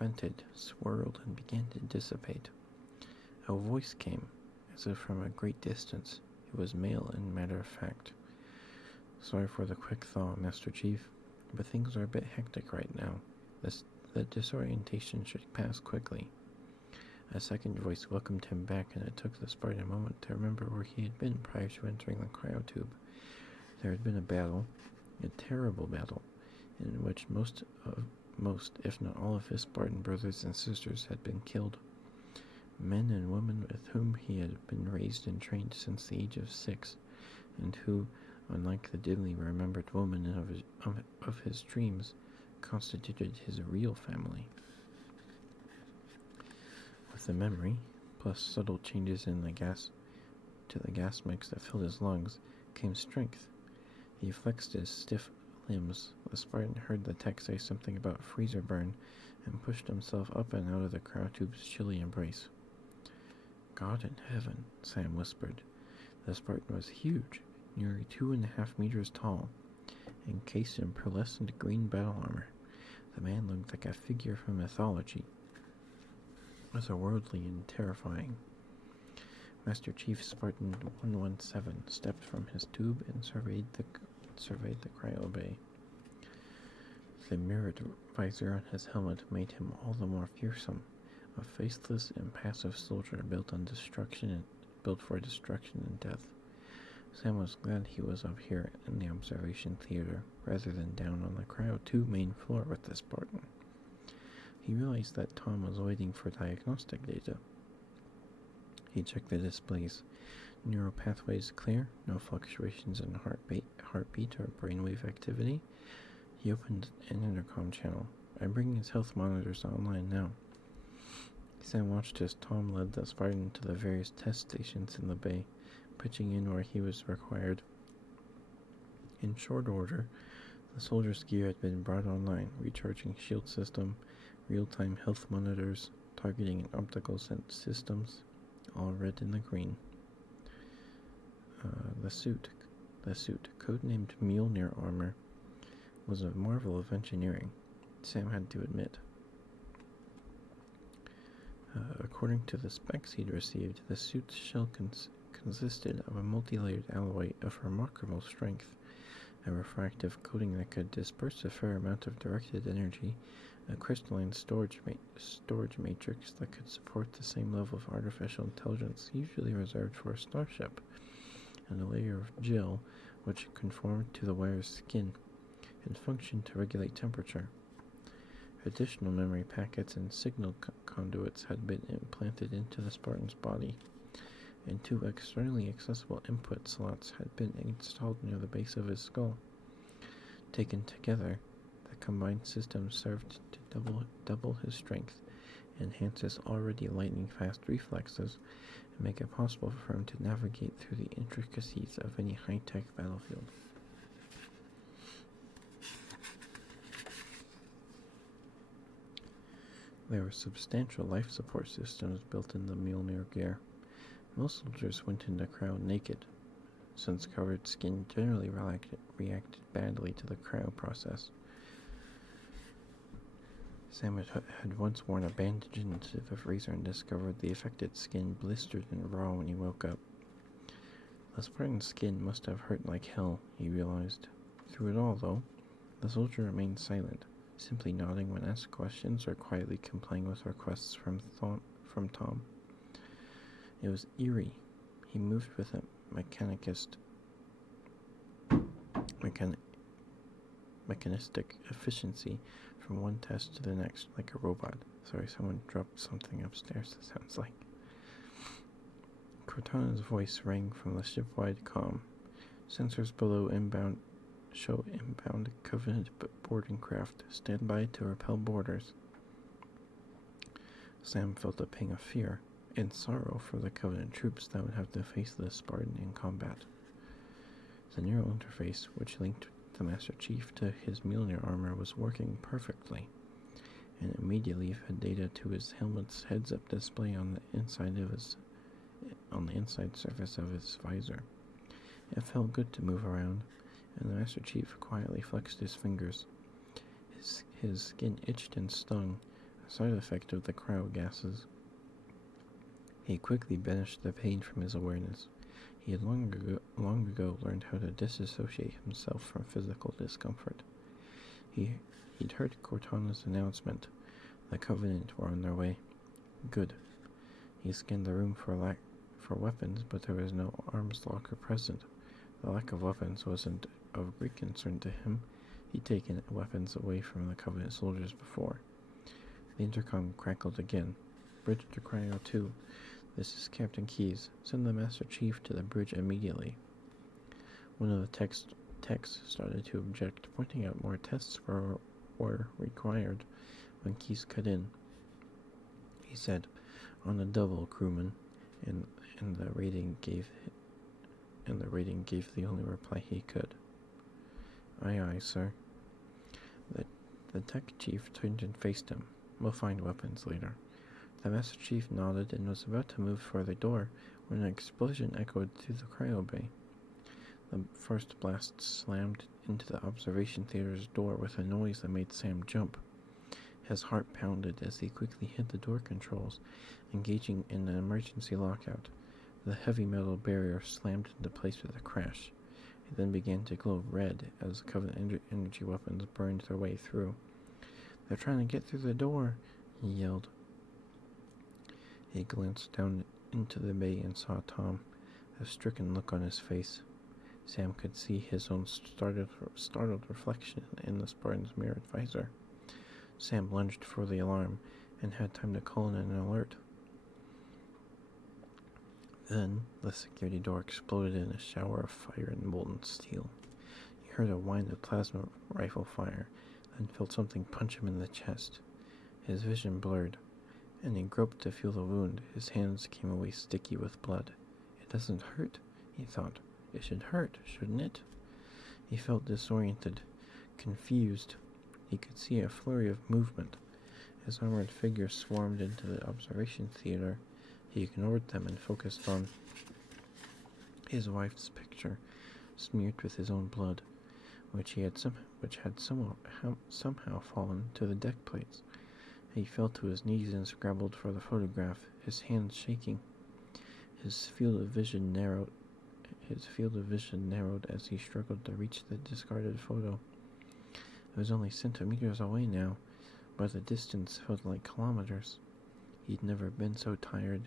vented, swirled, and began to dissipate. A voice came, as if from a great distance. It was male and matter-of-fact. "Sorry for the quick thaw, Master Chief, but things are a bit hectic right now. The disorientation should pass quickly." A second voice welcomed him back, and it took the Spartan a moment to remember where he had been prior to entering the cryotube. There had been a battle, a terrible battle, in which most, if not all of his Spartan brothers and sisters had been killed. Men and women with whom he had been raised and trained since the age of 6, and who, unlike the dimly remembered woman of his dreams, constituted his real family. With the memory, plus subtle changes in the gas mix that filled his lungs, came strength. He flexed his stiff limbs. The Spartan heard the tech say something about freezer burn and pushed himself up and out of the cryotube's chilly embrace. "God in heaven," Sam whispered. The Spartan was huge, nearly 2.5 meters tall, encased in pearlescent green battle armor. The man looked like a figure from mythology, otherworldly and terrifying. Master Chief Spartan 117 stepped from his tube and surveyed the cryo bay. The mirrored visor on his helmet made him all the more fearsome, a faceless, impassive soldier built for destruction and death. Sam was glad he was up here in the observation theater, rather than down on the Cryo 2 main floor with the Spartan. He realized that Tom was waiting for diagnostic data. He checked the displays. Neural pathways clear, no fluctuations in heartbeat or brainwave activity. He opened an intercom channel. "I'm bringing his health monitors online now." Sam watched as Tom led the Spartan to the various test stations in the bay, pitching in where he was required. In short order, the soldier's gear had been brought online: recharging shield system, real-time health monitors, targeting and optical sense systems, all red in the green. The suit, codenamed Mjolnir armor, was a marvel of engineering, Sam had to admit. According to the specs he'd received, the suit's shell consisted of a multi-layered alloy of remarkable strength, a refractive coating that could disperse a fair amount of directed energy, a crystalline storage matrix that could support the same level of artificial intelligence usually reserved for a starship, and a layer of gel which conformed to the wire's skin and functioned to regulate temperature. Additional memory packets and signal conduits had been implanted into the Spartan's body, and 2 externally accessible input slots had been installed near the base of his skull. Taken together, the combined system served to double his strength, enhance his already lightning-fast reflexes, and make it possible for him to navigate through the intricacies of any high-tech battlefield. There were substantial life support systems built in the Mjolnir gear. Most soldiers went into cryo naked, since covered skin generally reacted badly to the cryo process. Sam had once worn a bandage into the freezer and discovered the affected skin blistered and raw when he woke up. The Spartan's skin must have hurt like hell, he realized. Through it all, though, the soldier remained silent, simply nodding when asked questions or quietly complying with requests from Tom. It was eerie. He moved with a mechanistic efficiency from one test to the next, like a robot. Sorry, someone dropped something upstairs, it sounds like. Cortana's voice rang from the ship-wide comm. "Sensors below show inbound Covenant boarding craft. Stand by to repel boarders." Sam felt a pang of fear and sorrow for the Covenant troops that would have to face the Spartan in combat. The neural interface, which linked The Master Chief to his Mjolnir armor was working perfectly, and immediately fed data to his helmet's heads-up display on the inside surface of his visor. It felt good to move around, and the Master Chief quietly flexed his fingers. His skin itched and stung, a side effect of the cryo gases. He quickly banished the pain from his awareness. He had long ago learned how to disassociate himself from physical discomfort. He'd heard Cortana's announcement. The Covenant were on their way. Good. He scanned the room for weapons, but there was no arms locker present. The lack of weapons wasn't of great concern to him. He'd taken weapons away from the Covenant soldiers before. The intercom crackled again. Bridge to Cryo 2. This is Captain Keyes. Send the Master Chief to the bridge immediately. One of the techs started to object, pointing out more tests were required when Keyes cut in. He said, "On a double, crewman," and the rating gave the only reply he could. "Aye, aye, sir." The tech chief turned and faced him. "We'll find weapons later." The Master Chief nodded and was about to move for the door when an explosion echoed through the cryo bay. The first blast slammed into the observation theater's door with a noise that made Sam jump. His heart pounded as he quickly hit the door controls, engaging in an emergency lockout. The heavy metal barrier slammed into place with a crash. It then began to glow red as Covenant energy weapons burned their way through. "They're trying to get through the door," he yelled. He glanced down into the bay and saw Tom, a stricken look on his face. Sam could see his own startled reflection in the Spartan's mirrored visor. Sam lunged for the alarm and had time to call in an alert. Then, the security door exploded in a shower of fire and molten steel. He heard a whine of plasma rifle fire, then felt something punch him in the chest. His vision blurred, and he groped to feel the wound. His hands came away sticky with blood. "It doesn't hurt," he thought. "It should hurt, shouldn't it?" He felt disoriented, confused. He could see a flurry of movement. As armored figures swarmed into the observation theater, he ignored them and focused on his wife's picture, smeared with his own blood, which had somehow fallen to the deck plates. He fell to his knees and scrabbled for the photograph, his hands shaking. His field of vision narrowed as he struggled to reach the discarded photo. It was only centimeters away now, but the distance felt like kilometers. He'd never been so tired.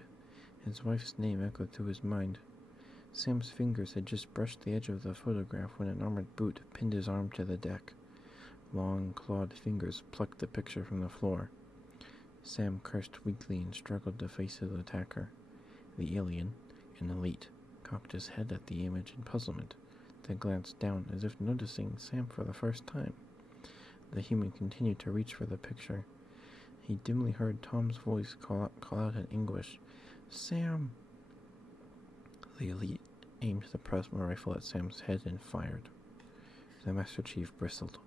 His wife's name echoed through his mind. Sam's fingers had just brushed the edge of the photograph when an armored boot pinned his arm to the deck. Long, clawed fingers plucked the picture from the floor. Sam cursed weakly and struggled to face his attacker. The alien, an elite, cocked his head at the image in puzzlement, then glanced down as if noticing Sam for the first time. The human continued to reach for the picture. He dimly heard Tom's voice call out in English, "Sam!" The elite aimed the plasma rifle at Sam's head and fired. The Master Chief bristled.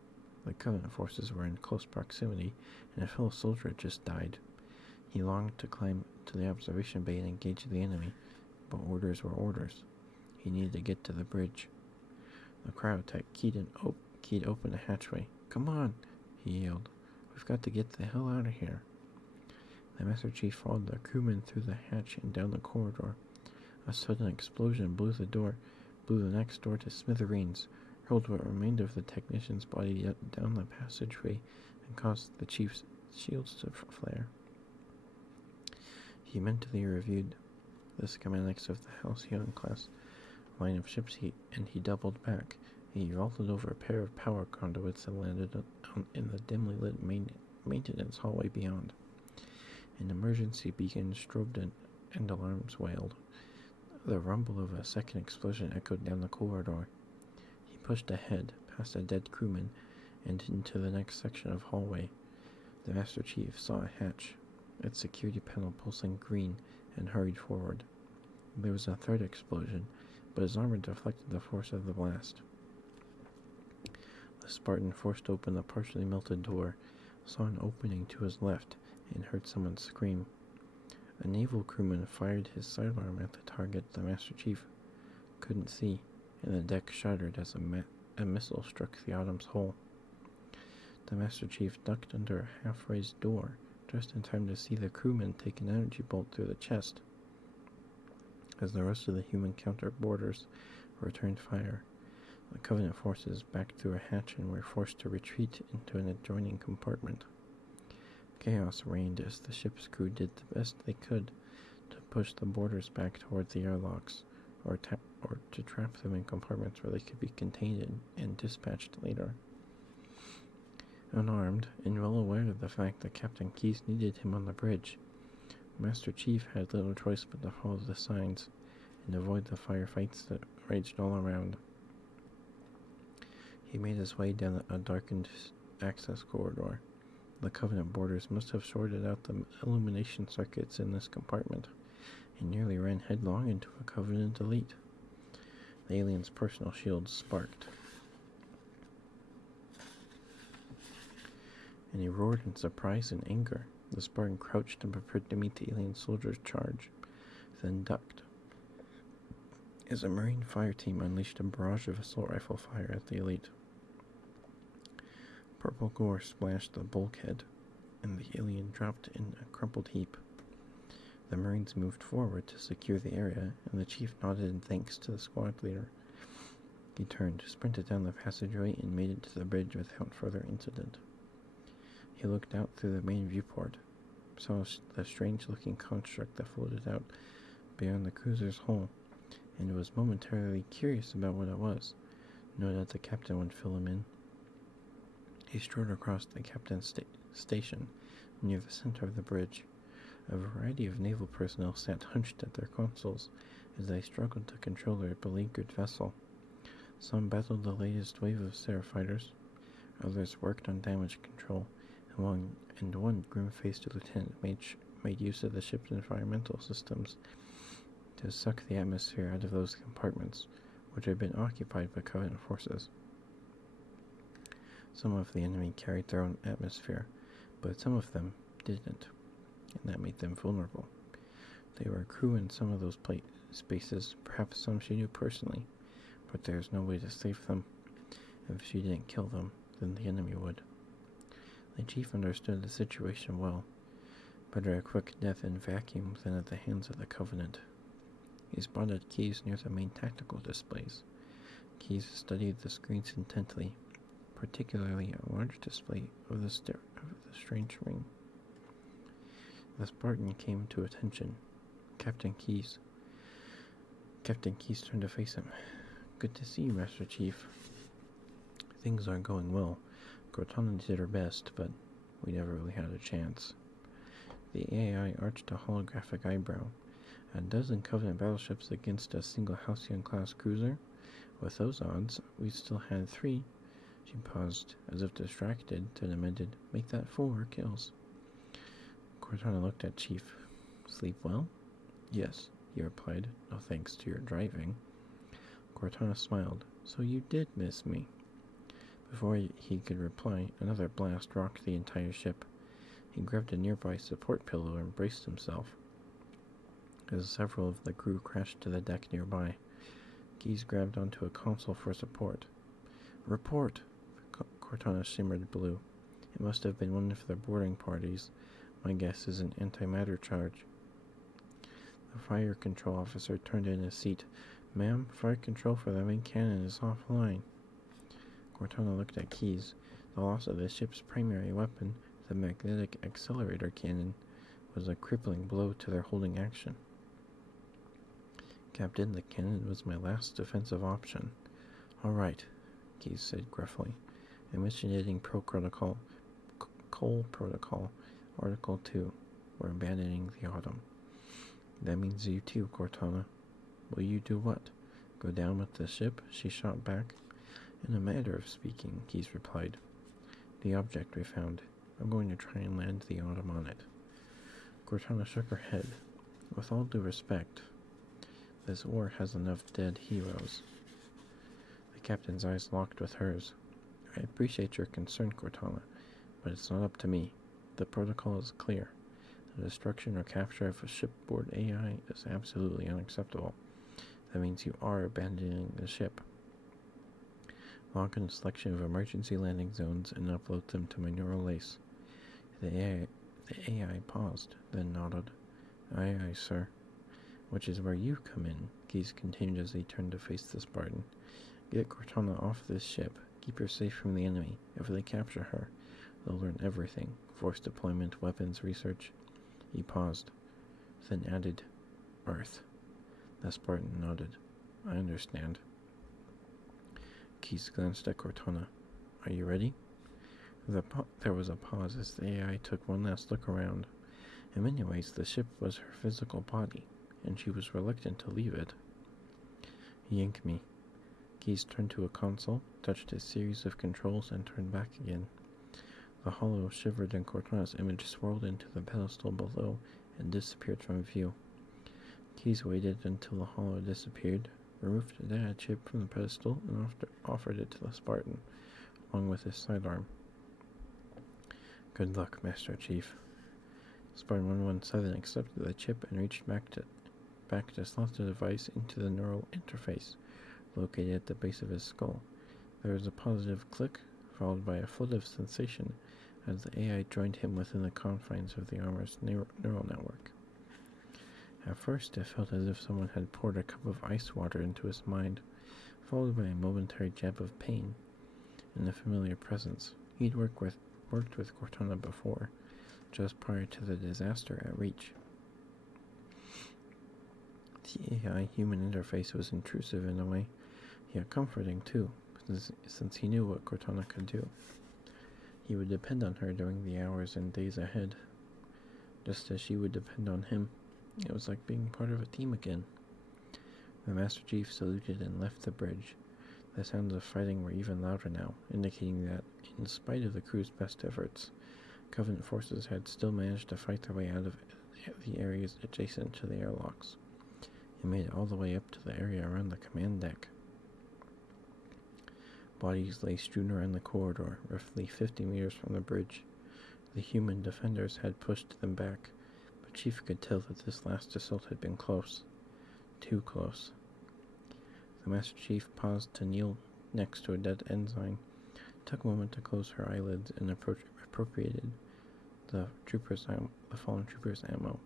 The Covenant forces were in close proximity, and a fellow soldier had just died. He longed to climb to the observation bay and engage the enemy, but orders were orders. He needed to get to the bridge. The cryotech keyed open a hatchway. "Come on," he yelled. "We've got to get the hell out of here." The Master Chief followed the crewman through the hatch and down the corridor. A sudden explosion blew the next door to smithereens, hurled what remained of the technician's body down the passageway, and caused the Chief's shields to flare. He mentally reviewed the schematics of the Halcyon-class line of ships and he doubled back. He vaulted over a pair of power conduits and landed in the dimly lit maintenance hallway beyond. An emergency beacon strobed and alarms wailed. The rumble of a second explosion echoed down the corridor. He pushed ahead, past a dead crewman, and into the next section of hallway. The Master Chief saw a hatch, its security panel pulsing green, and hurried forward. There was a third explosion, but his armor deflected the force of the blast. The Spartan forced open the partially melted door, saw an opening to his left, and heard someone scream. A naval crewman fired his sidearm at the target the Master Chief couldn't see, and the deck shattered as a missile struck the Autumn's hull. The Master Chief ducked under a half-raised door, just in time to see the crewman take an energy bolt through the chest. As the rest of the human counter-boarders returned fire, the Covenant forces backed through a hatch and were forced to retreat into an adjoining compartment. Chaos reigned as the ship's crew did the best they could to push the boarders back toward the airlocks, or to trap them in compartments where they could be contained and dispatched later. Unarmed, and well aware of the fact that Captain Keyes needed him on the bridge, Master Chief had little choice but to follow the signs and avoid the firefights that raged all around. He made his way down a darkened access corridor. The Covenant boarders must have shorted out the illumination circuits in this compartment, and nearly ran headlong into a Covenant elite. The alien's personal shields sparked, and he roared in surprise and anger. The Spartan crouched and prepared to meet the alien soldier's charge, then ducked, as a Marine fire team unleashed a barrage of assault rifle fire at the elite. Purple gore splashed the bulkhead, and the alien dropped in a crumpled heap. The Marines moved forward to secure the area, and the chief nodded in thanks to the squad leader. He turned, sprinted down the passageway, and made it to the bridge without further incident. He looked out through the main viewport, saw the strange-looking construct that floated out beyond the cruiser's hull, and was momentarily curious about what it was, knowing that the captain would fill him in. He strode across the captain's station, near the center of the bridge. A variety of naval personnel sat hunched at their consoles as they struggled to control their beleaguered vessel. Some battled the latest wave of fighters, others worked on damage control, and one grim-faced lieutenant made use of the ship's environmental systems to suck the atmosphere out of those compartments, which had been occupied by Covenant forces. Some of the enemy carried their own atmosphere, but some of them didn't, and that made them vulnerable. They were crew in some of those spaces, perhaps some she knew personally, but there was no way to save them. If she didn't kill them, then the enemy would. The chief understood the situation well. Better a quick death in vacuum than at the hands of the Covenant. He spotted Keyes near the main tactical displays. Keyes studied the screens intently, particularly a large display of the strange ring. The Spartan came to attention. Captain Keyes turned to face him. "Good to see you, Master Chief." "Things aren't going well. Cortana did her best, but we never really had a chance." The AI arched a holographic eyebrow. A dozen Covenant battleships against a single Halcyon-class cruiser? With those odds, we still had 3. She paused, as if distracted, then amended, "Make that 4 kills." Cortana looked at Chief. "Sleep well?" "Yes," he replied, "no thanks to your driving." Cortana smiled. "So you did miss me." Before he could reply, another blast rocked the entire ship. He grabbed a nearby support pillow and braced himself. As several of the crew crashed to the deck nearby, Keyes grabbed onto a console for support. "Report!" Cortana shimmered blue. "It must have been one of their boarding parties. My guess is an antimatter charge." The fire control officer turned in his seat. "Ma'am, fire control for the main cannon is offline." Cortana looked at Keyes. The loss of the ship's primary weapon, the magnetic accelerator cannon, was a crippling blow to their holding action. "Captain, the cannon was my last defensive option." "All right," Keyes said gruffly. "Initiating Coal Protocol, Article 2. We're abandoning the Autumn." "That means you too, Cortana." "Will you do what? Go down with the ship?" she shot back. "In a manner of speaking," Keyes replied. "The object we found. I'm going to try and land the Autumn on it." Cortana shook her head. "With all due respect, this war has enough dead heroes." The captain's eyes locked with hers. I appreciate your concern, Cortana, but it's not up to me. The protocol is clear. The destruction or capture of a shipboard AI is absolutely unacceptable. That means you are abandoning the ship. Log in a selection of emergency landing zones and upload them to my neural lace. The AI paused, then nodded. Aye, aye, sir. Which is where you come in, Keyes continued as he turned to face the Spartan. Get Cortana off this ship. Keep her safe from the enemy. If they capture her, they'll learn everything. Force deployment, weapons research. He paused, then added, Earth. The Spartan nodded. I understand. Keyes glanced at Cortana. Are you ready? There was a pause as the AI took one last look around. In many ways, the ship was her physical body, and she was reluctant to leave it. Yank me. Keyes turned to a console, touched a series of controls, and turned back again. The hollow shivered and Cortana's image swirled into the pedestal below and disappeared from view. Keyes waited until the hollow disappeared, removed the data chip from the pedestal, and offered it to the Spartan, along with his sidearm. Good luck, Master Chief. Spartan 117 accepted the chip and reached back to slot the device into the neural interface, located at the base of his skull. There was a positive click, followed by a flood of sensation, as the AI joined him within the confines of the armor's neural network. At first, it felt as if someone had poured a cup of ice water into his mind, followed by a momentary jab of pain and a familiar presence. He'd worked with Cortana before, just prior to the disaster at Reach. The AI-human interface was intrusive in a way, yet comforting too, since he knew what Cortana could do. He would depend on her during the hours and days ahead, just as she would depend on him. It was like being part of a team again. The Master Chief saluted and left the bridge. The sounds of fighting were even louder now, indicating that, in spite of the crew's best efforts, Covenant forces had still managed to fight their way out of the areas adjacent to the airlocks. It made it all the way up to the area around the command deck. Bodies lay strewn around the corridor, roughly 50 meters from the bridge. The human defenders had pushed them back, but Chief could tell that this last assault had been close. Too close. The Master Chief paused to kneel next to a dead ensign, took a moment to close her eyelids, and appropriated the fallen trooper's ammo.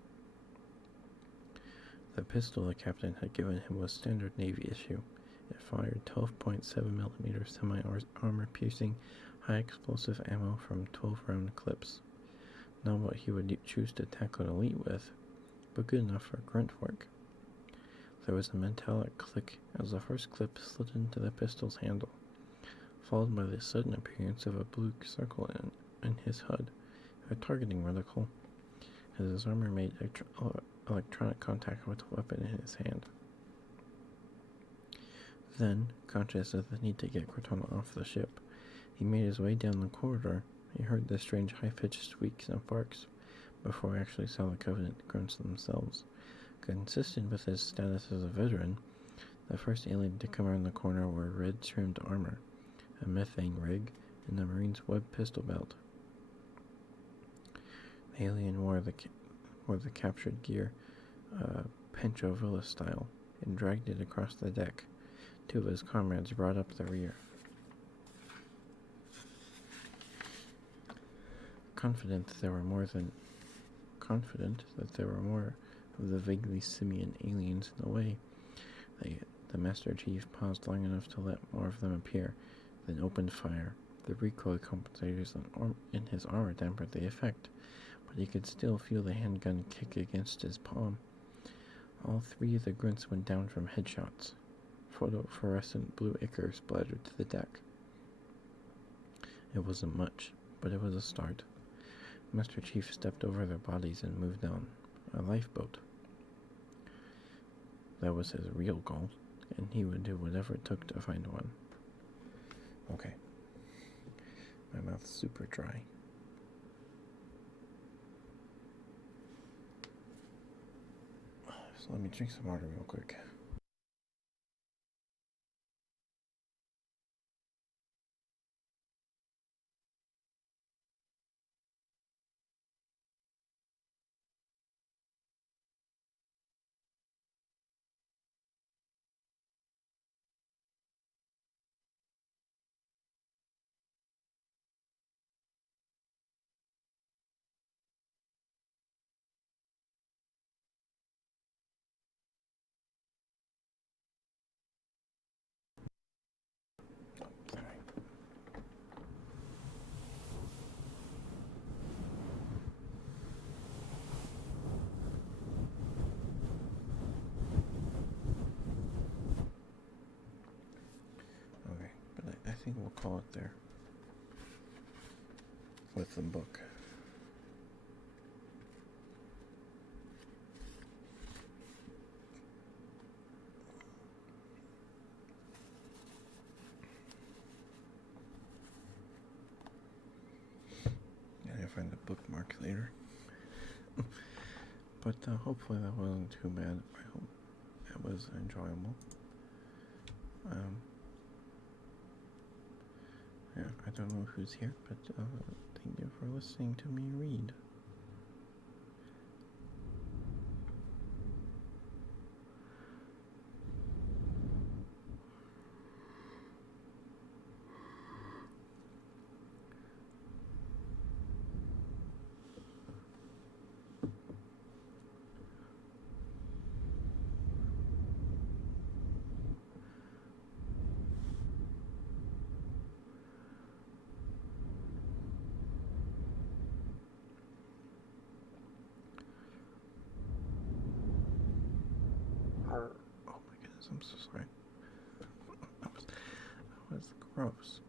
The pistol the captain had given him was standard Navy issue. It fired 12.7mm semi-armor-piercing, high-explosive ammo from 12-round clips. Not what he would choose to tackle an elite with, but good enough for grunt work. There was a metallic click as the first clip slid into the pistol's handle, followed by the sudden appearance of a blue circle in his HUD, a targeting reticle, as his armor made electronic contact with the weapon in his hand. Then, conscious of the need to get Cortana off the ship, he made his way down the corridor. He heard the strange high-pitched squeaks and barks before he actually saw the Covenant grunts themselves. Consistent with his status as a veteran, the first alien to come around the corner wore red-trimmed armor, a methane rig, and the Marine's web pistol belt. The alien wore the captured gear, Pancho Villa style, and dragged it across the deck. Two of his comrades brought up the rear. Confident that there were more of the vaguely simian aliens in the way, the Master Chief paused long enough to let more of them appear, then opened fire. The recoil compensators in his armor dampened the effect, but he could still feel the handgun kick against his palm. All three of the grunts went down from headshots. Phosphorescent blue ichor splattered to the deck. It wasn't much, but it was a start. Master Chief stepped over their bodies and moved on. A lifeboat. That was his real goal, and he would do whatever it took to find one. Okay. My mouth's super dry. So let me drink some water real quick. call it there with the book. And I find a bookmark later. But hopefully that wasn't too bad. I hope it was enjoyable. Yeah, I don't know who's here, but thank you for listening to me read. Oh my goodness, I'm so sorry. That was gross.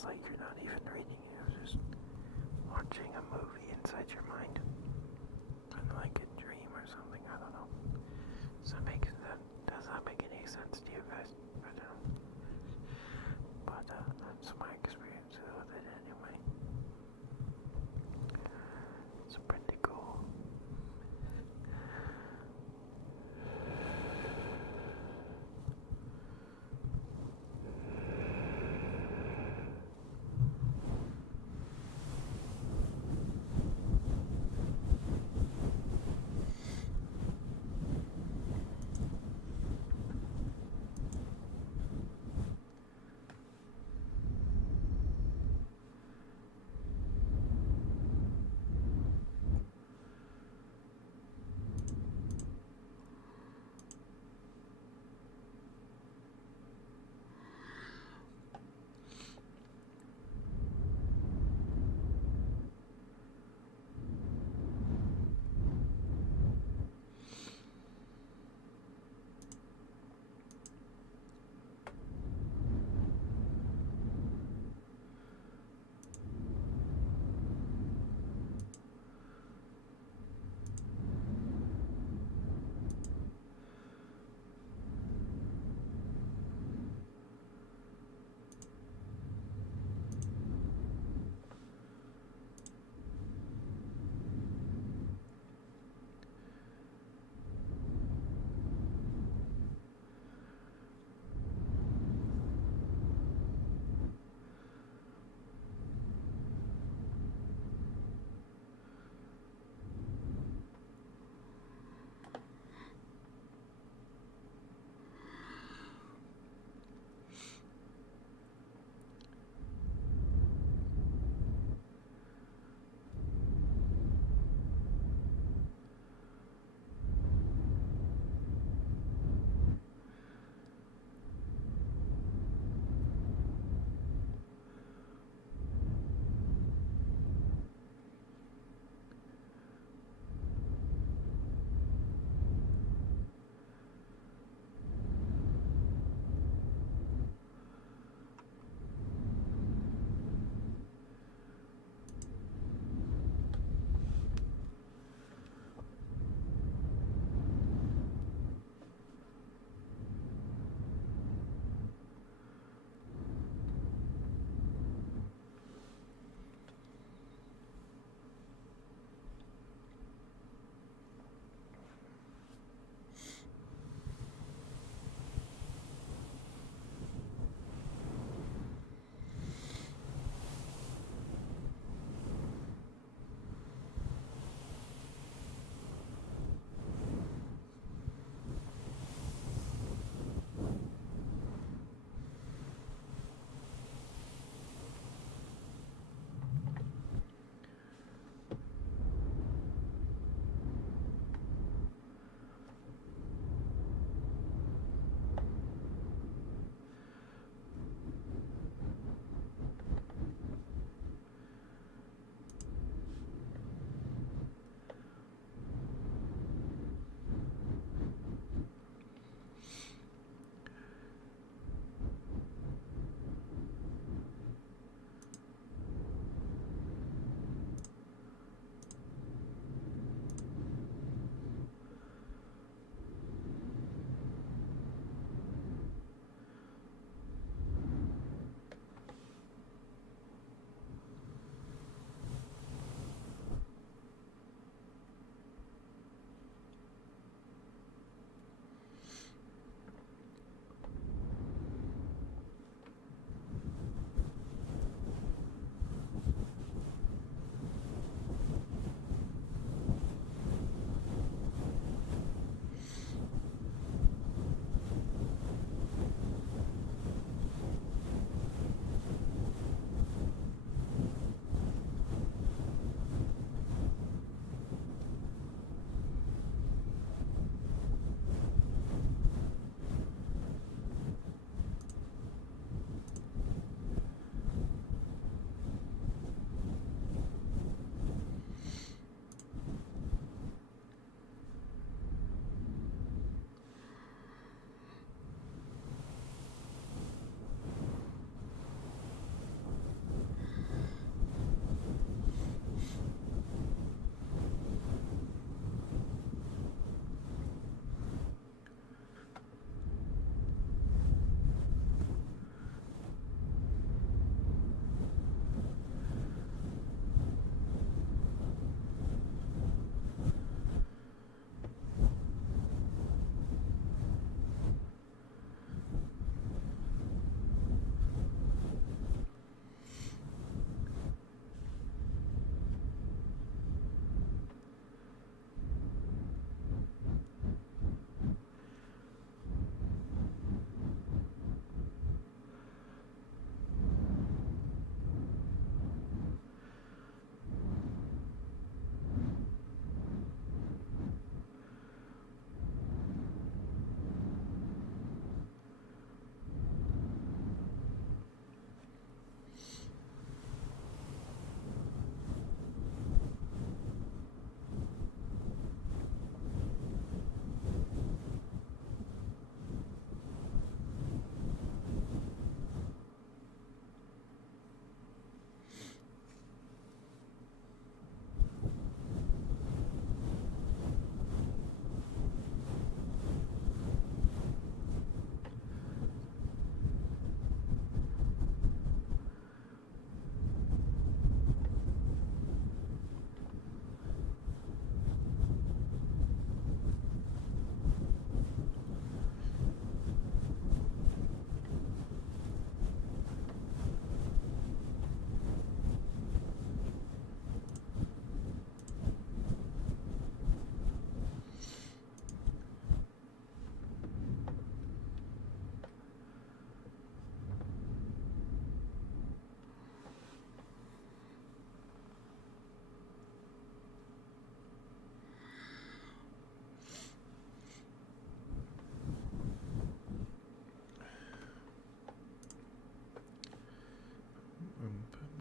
feels like you're not even reading, you're just watching a movie inside your mind. Kind of like a dream or something, I don't know. Does that make any sense to you guys? But that's my experience with it anyway. It's pretty cool.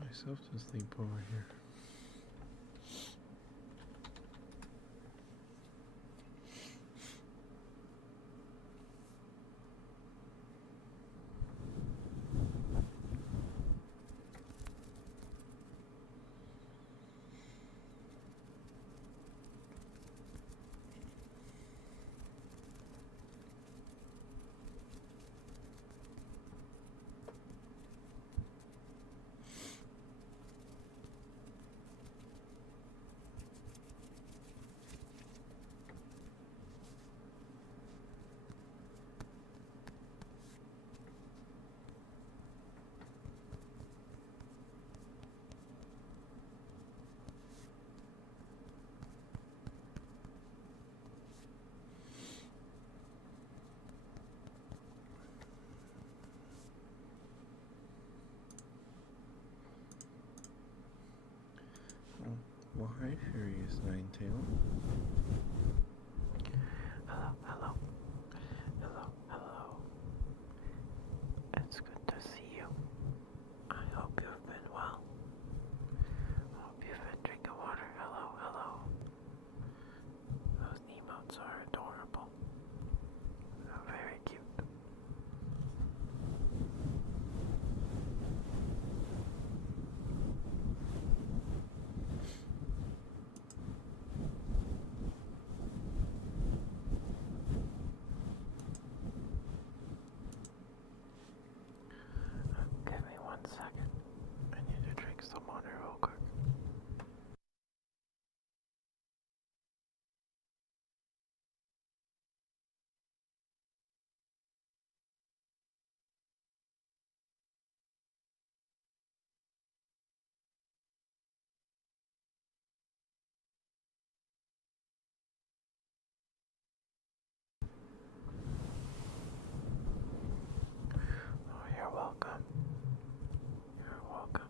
myself to sleep over here. Well, hi, Furious Ninetail. Hello, hello. Hello, hello. It's good to see you. I hope you've been well. I hope you've been drinking water. Hello, hello. Those emotes are adorable. They're very cute. Give me 1 second. I need to drink some water real quick. Oh, you're welcome. You're welcome.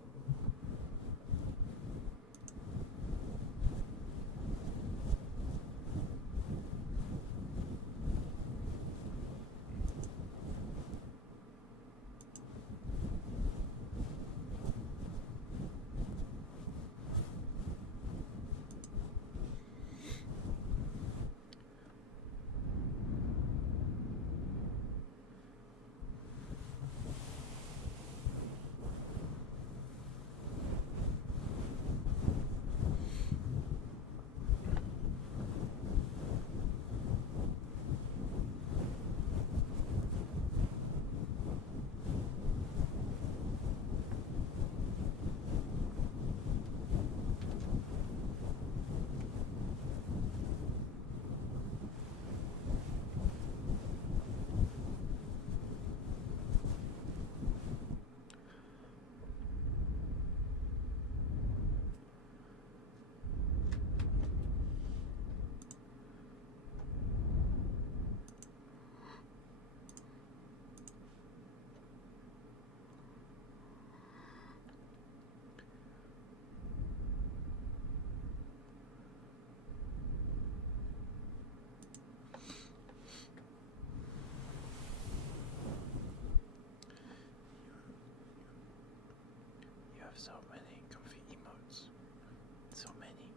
You have so many comfy emotes. So many.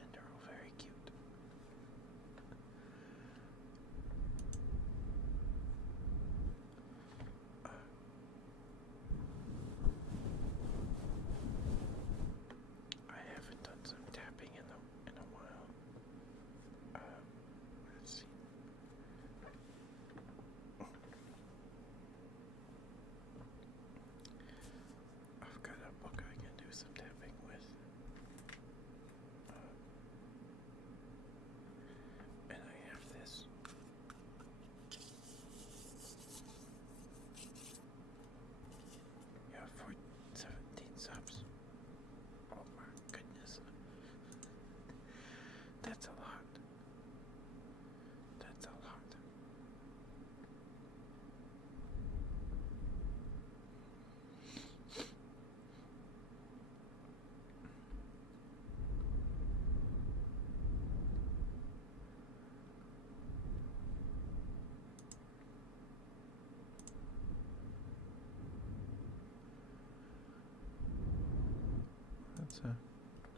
And they're all very cute. I haven't done some tapping in a while. Let's see.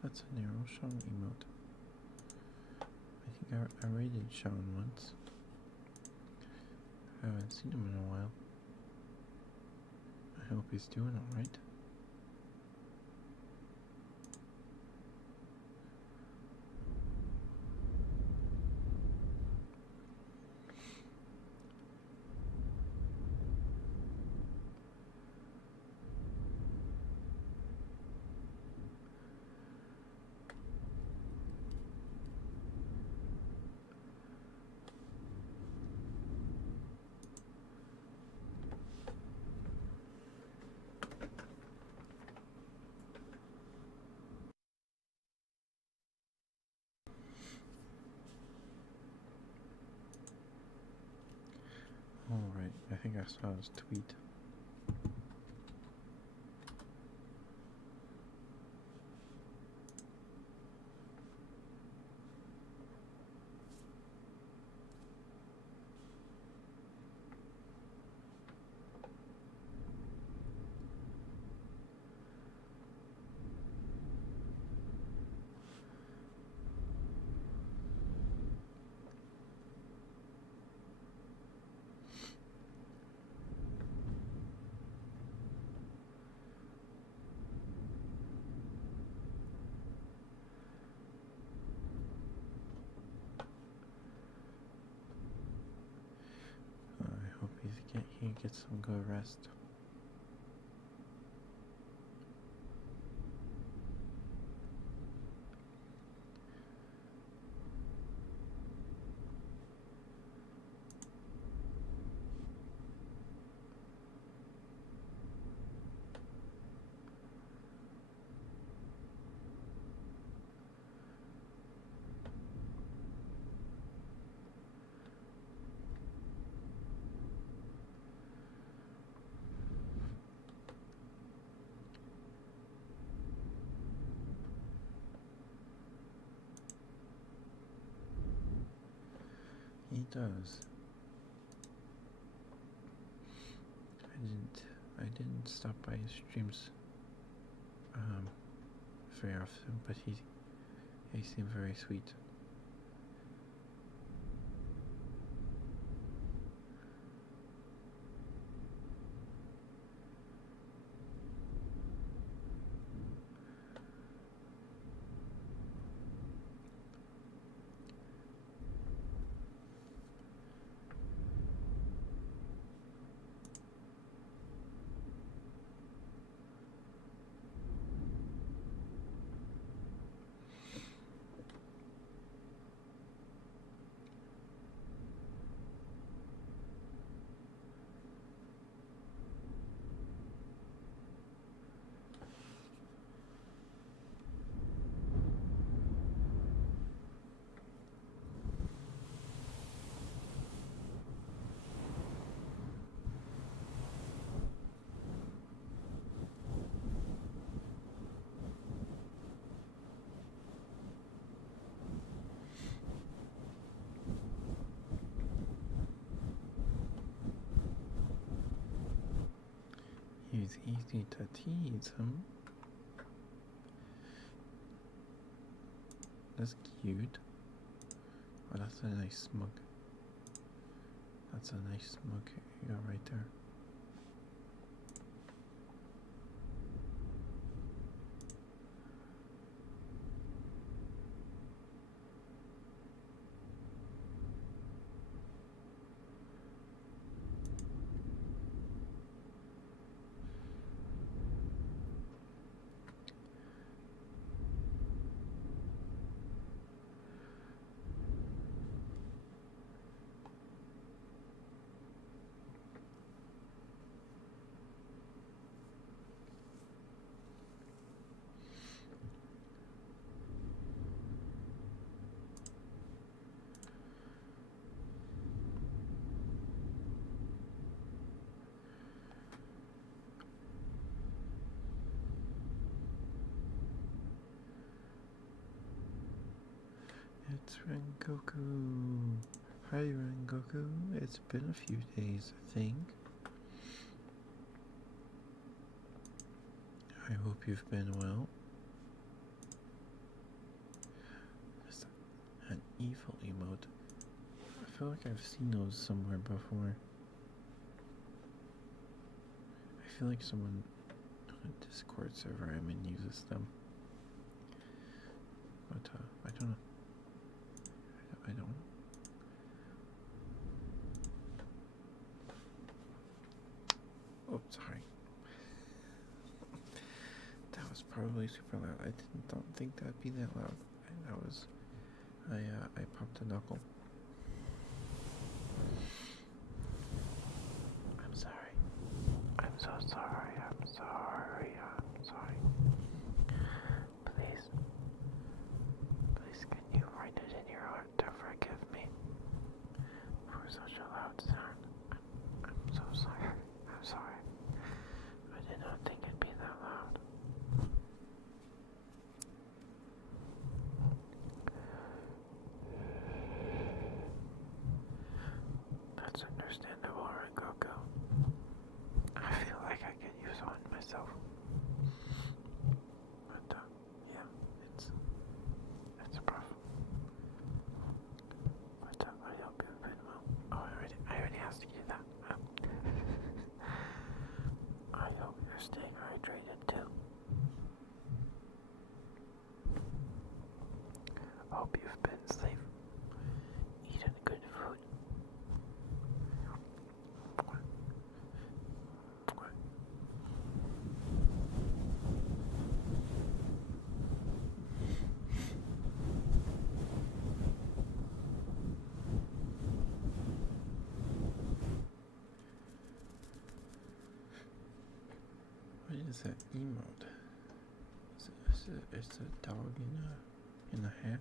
That's a narrow Sean emote. I think I rated Sean once. I haven't seen him in a while. I hope he's doing alright. Alright, I think I saw his tweet. I hope he gets some good rest. He does. I didn't stop by his streams very often, but he seemed very sweet. He's easy to tease, huh? That's cute. Oh, that's a nice mug. That's a nice mug you got right there. It's Rengoku. Hi Rengoku. It's been a few days, I think. I hope you've been well. evil emote. I feel like I've seen those somewhere before. I feel like someone on a Discord server I'm in uses them. But I don't know. I don't. Oh, sorry. That was probably super loud. I don't think that'd be that loud. I popped a knuckle. I'm sorry. I'm so sorry. I'm sorry. I'm sorry. Please. Please, can you write it in your heart to forgive me for such a loud sound? I'm so sorry. I'm sorry. I did not think it'd be that loud. That's understandable, right, Goku? I feel like I could use one myself. But, yeah, it's rough. But, I hope you've been well. Oh, I already asked you that. I hope you're staying hydrated, too. Hope you've been safe. Eating good food. What is that emote? It's a dog in a hat.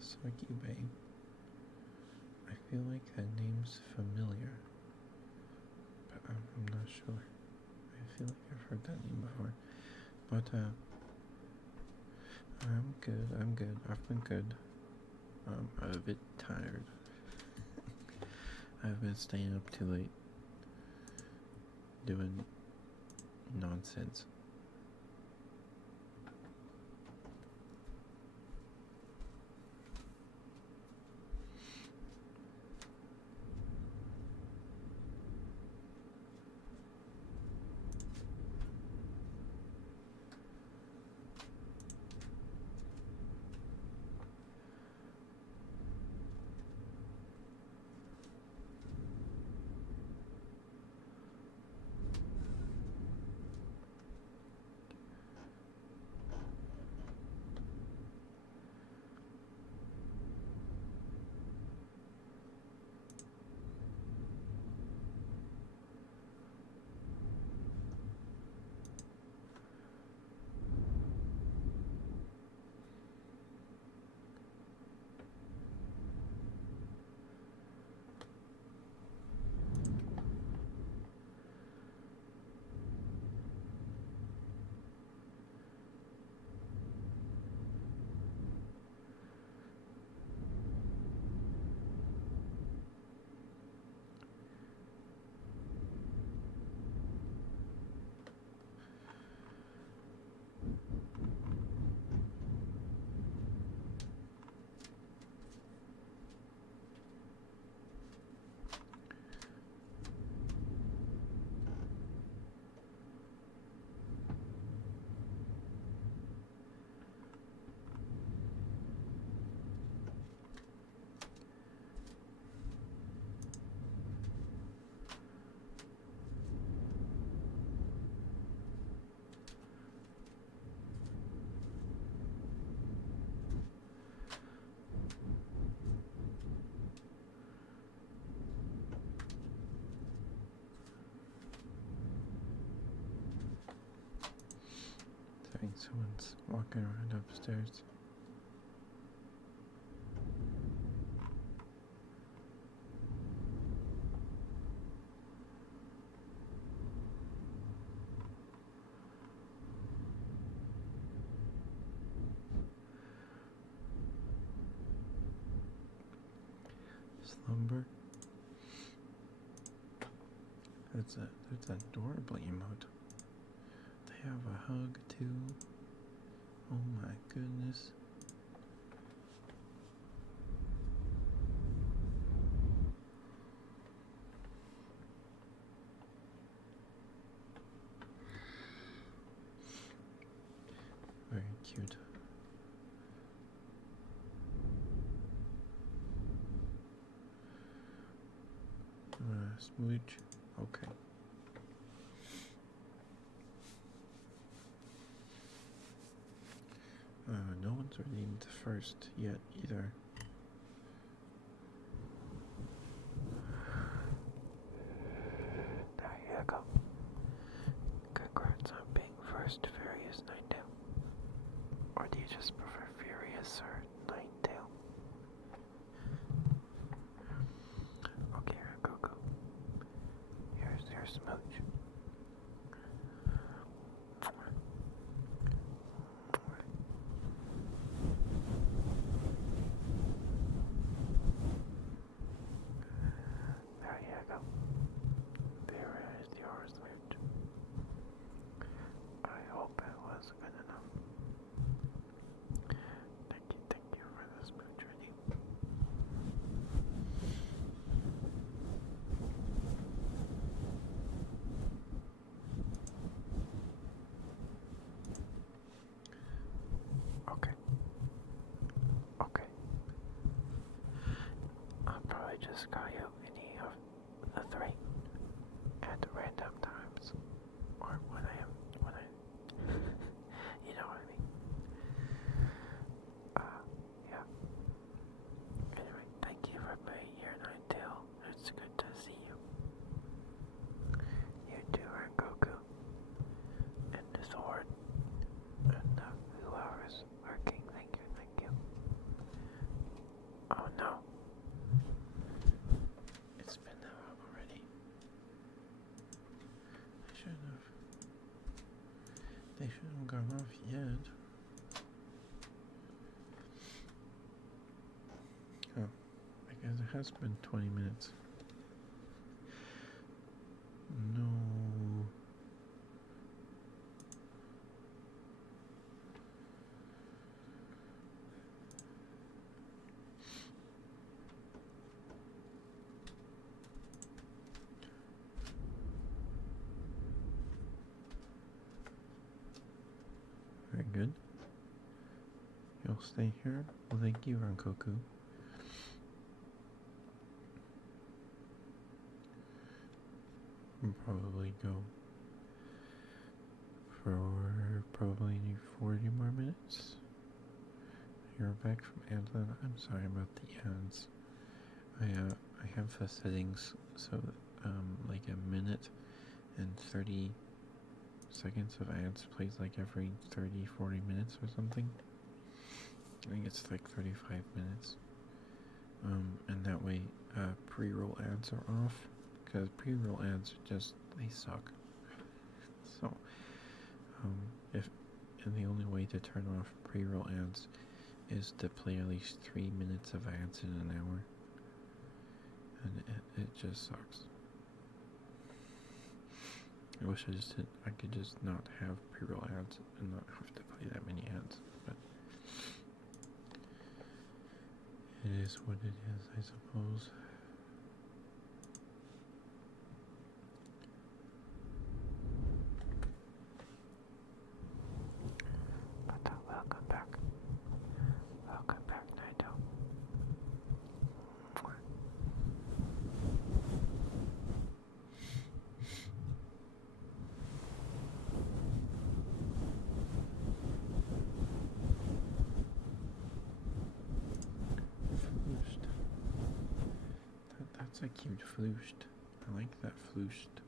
Sucky Bay. I feel like that name's familiar, but I'm not sure. I feel like I've heard that name before. But I'm good. I've been good. I'm a bit tired. I've been staying up too late doing nonsense. Sorry, someone's walking around upstairs. Slumber. That's an adorable emote. They have a hug too. Oh my goodness. Very cute. Smooch. Okay. No one's redeemed first yet either. There you go. Congrats on being first, Furious 92. Or do you just prefer Furious or 92? Okay, Goku. Here's your smooch. There you go. There is your smooch. I hope it was good enough. Thank you for the smooch, Ready? Okay. I'll probably just call you any of the three at random times. Or when I you know what I mean. Yeah. Anyway, thank you for being here, Ninetale. It's good to see you. You too, Goku. And the sword. And whoever's working, thank you. Oh no. It's been that long already. They shouldn't have gone off yet. Oh, I guess it has been 20 minutes. No. Very good. You'll stay here? Well, thank you, Rankoku. We'll probably go for probably 40 more minutes. You're back from Adlin. I'm sorry about the ads. I have the settings so like a minute and 30 seconds of ads plays like every 30-40 minutes or something. I think it's like 35 minutes. And that way pre-roll ads are off, because pre-roll ads they suck. So and the only way to turn off pre-roll ads is to play at least 3 minutes of ads in an hour, and it just sucks. I wish I could just not have pre-roll ads and not have to play that many ads, but it is what it is, I suppose. But welcome back. Welcome back, Naito. Flooshed. That's a cute flooshed. I like that flooshed.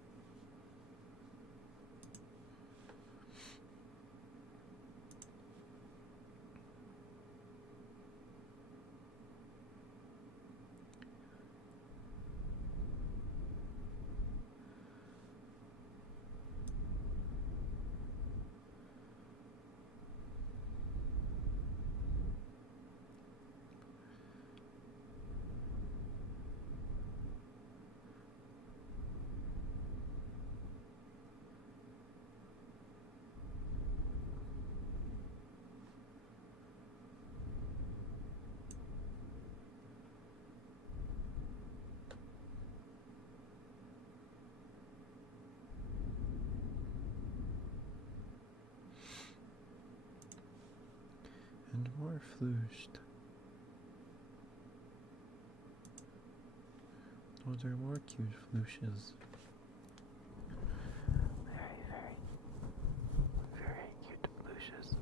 And more flushed. Those are more cute flushes. Very, very, very cute blushes.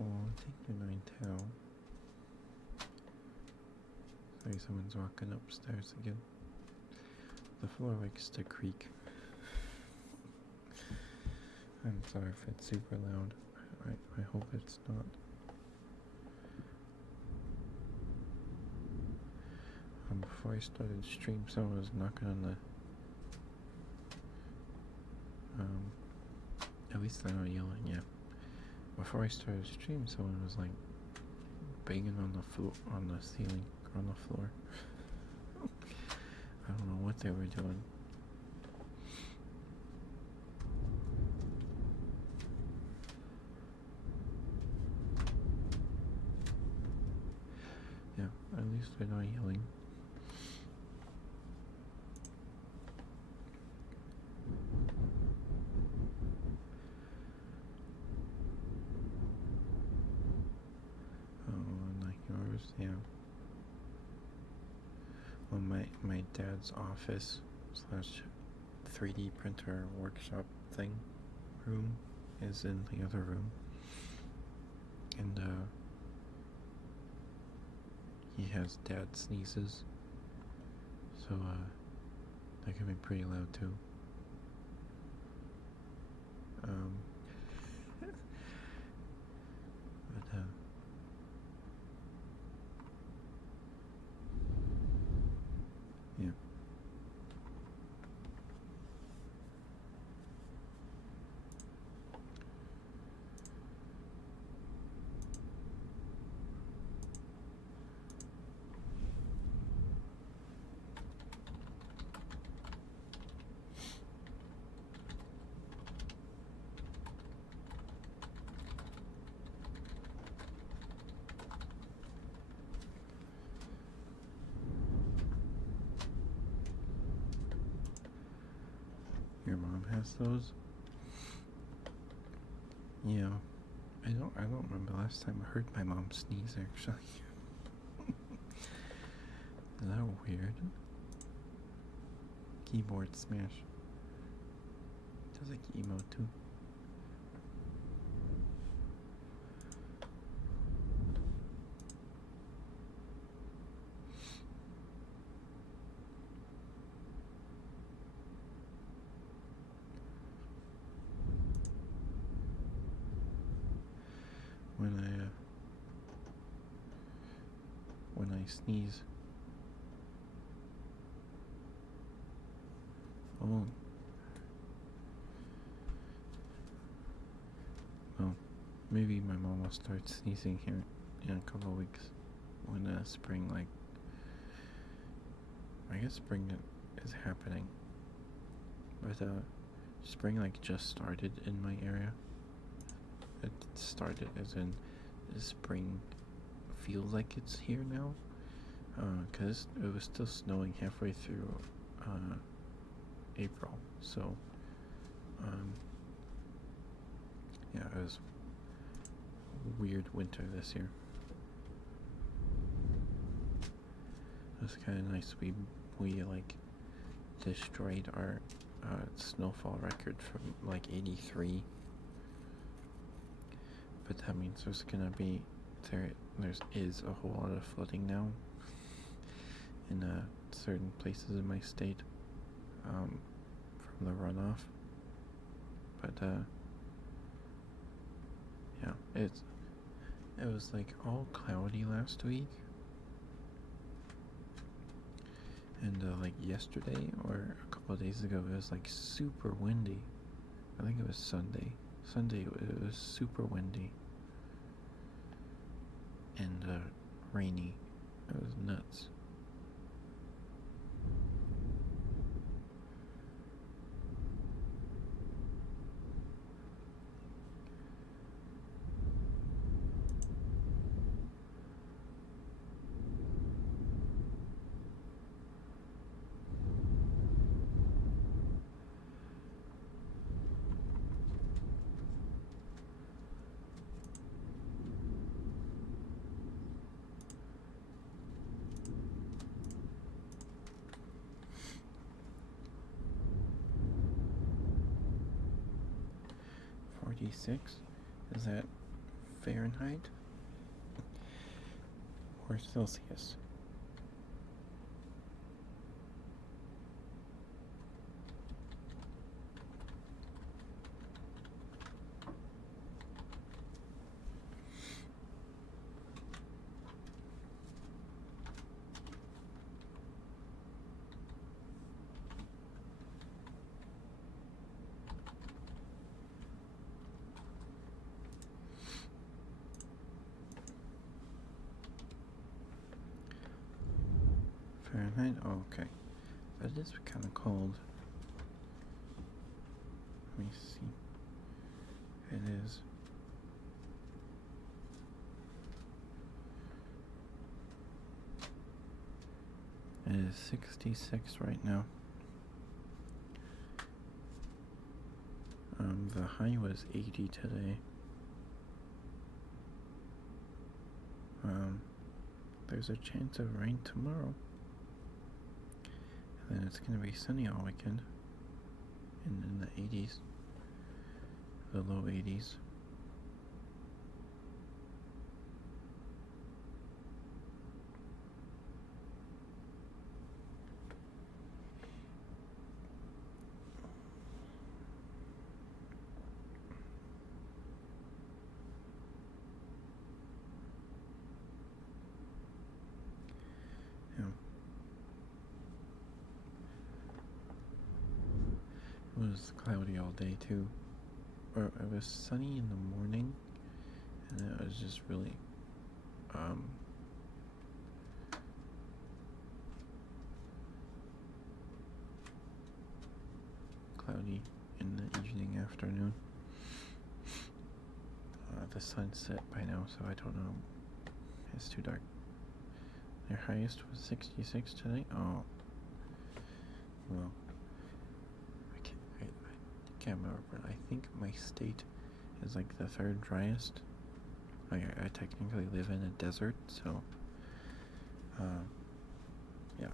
Oh, take your 9 towel. Sorry, someone's walking upstairs again. The floor likes to creak. I'm sorry if it's super loud. I hope it's not. Before I started stream, someone was knocking on the at least they're not yelling, yeah. Before I started stream, someone was like banging on the floor, on the ceiling, or on the floor. I don't know what they were doing. Yeah, at least they're not yelling. Oh, like yours, yeah. Well, my dad's office slash 3D printer workshop thing room is in the other room, and he has dad sneezes, so that can be pretty loud too. But yeah. Your mom has those? Yeah. I don't remember last time I heard my mom sneeze actually. Is that weird? Keyboard smash. Does like emote too. When I sneeze. Oh. Well, maybe my mom will start sneezing here in a couple of weeks when spring, like, I guess spring is happening, but spring like just started in my area. It started as in spring feels like it's here now. because it was still snowing halfway through April, so yeah, it was a weird winter this year. It was kind of nice. We like destroyed our snowfall record from like 83, but that means there's gonna be there is a whole lot of flooding now in certain places in my state from the runoff. But yeah, it was like all cloudy last week, and like yesterday or a couple of days ago, it was like super windy. I think it was Sunday. Sunday it was super windy and rainy. It was nuts. Is that Fahrenheit or Celsius? Fahrenheit? Oh, okay. That is kind of cold. Let me see. It is. It is 66 right now. The high was 80 today. There's a chance of rain tomorrow. And then it's going to be sunny all weekend. In the 80s. The low 80s. It was cloudy all day too. Or it was sunny in the morning, and it was just really cloudy in the evening, afternoon. The sun set by now, so I don't know. It's too dark. Their highest was 66 today. Oh, well, I can't remember, but I think my state is like the third driest. I technically live in a desert, so yeah.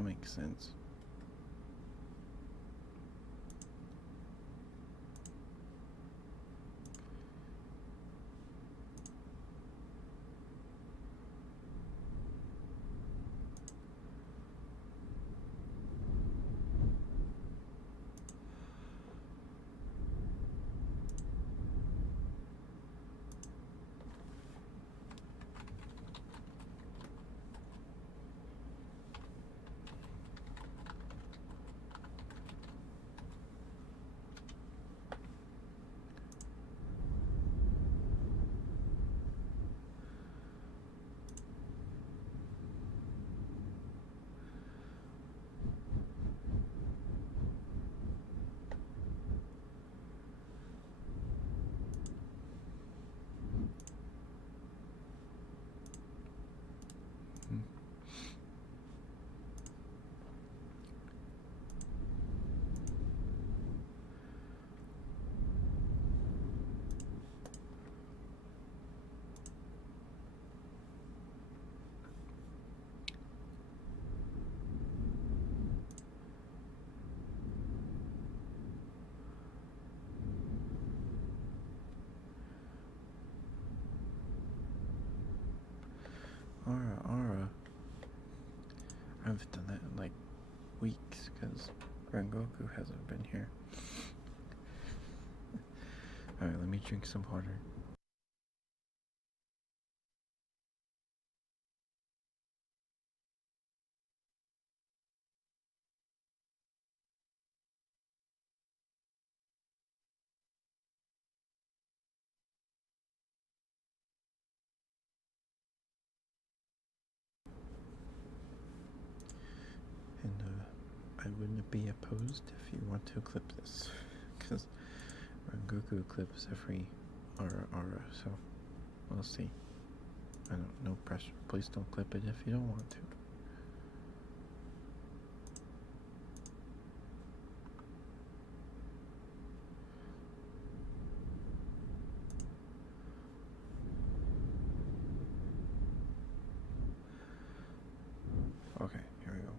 That makes sense. Aura. I haven't done that in like weeks because Rengoku hasn't been here. Alright, let me drink some water. And I wouldn't be opposed if you want to clip this, because Rengoku clips every aura, so we'll see. I don't, no pressure. Please don't clip it if you don't want to. Okay, here we go.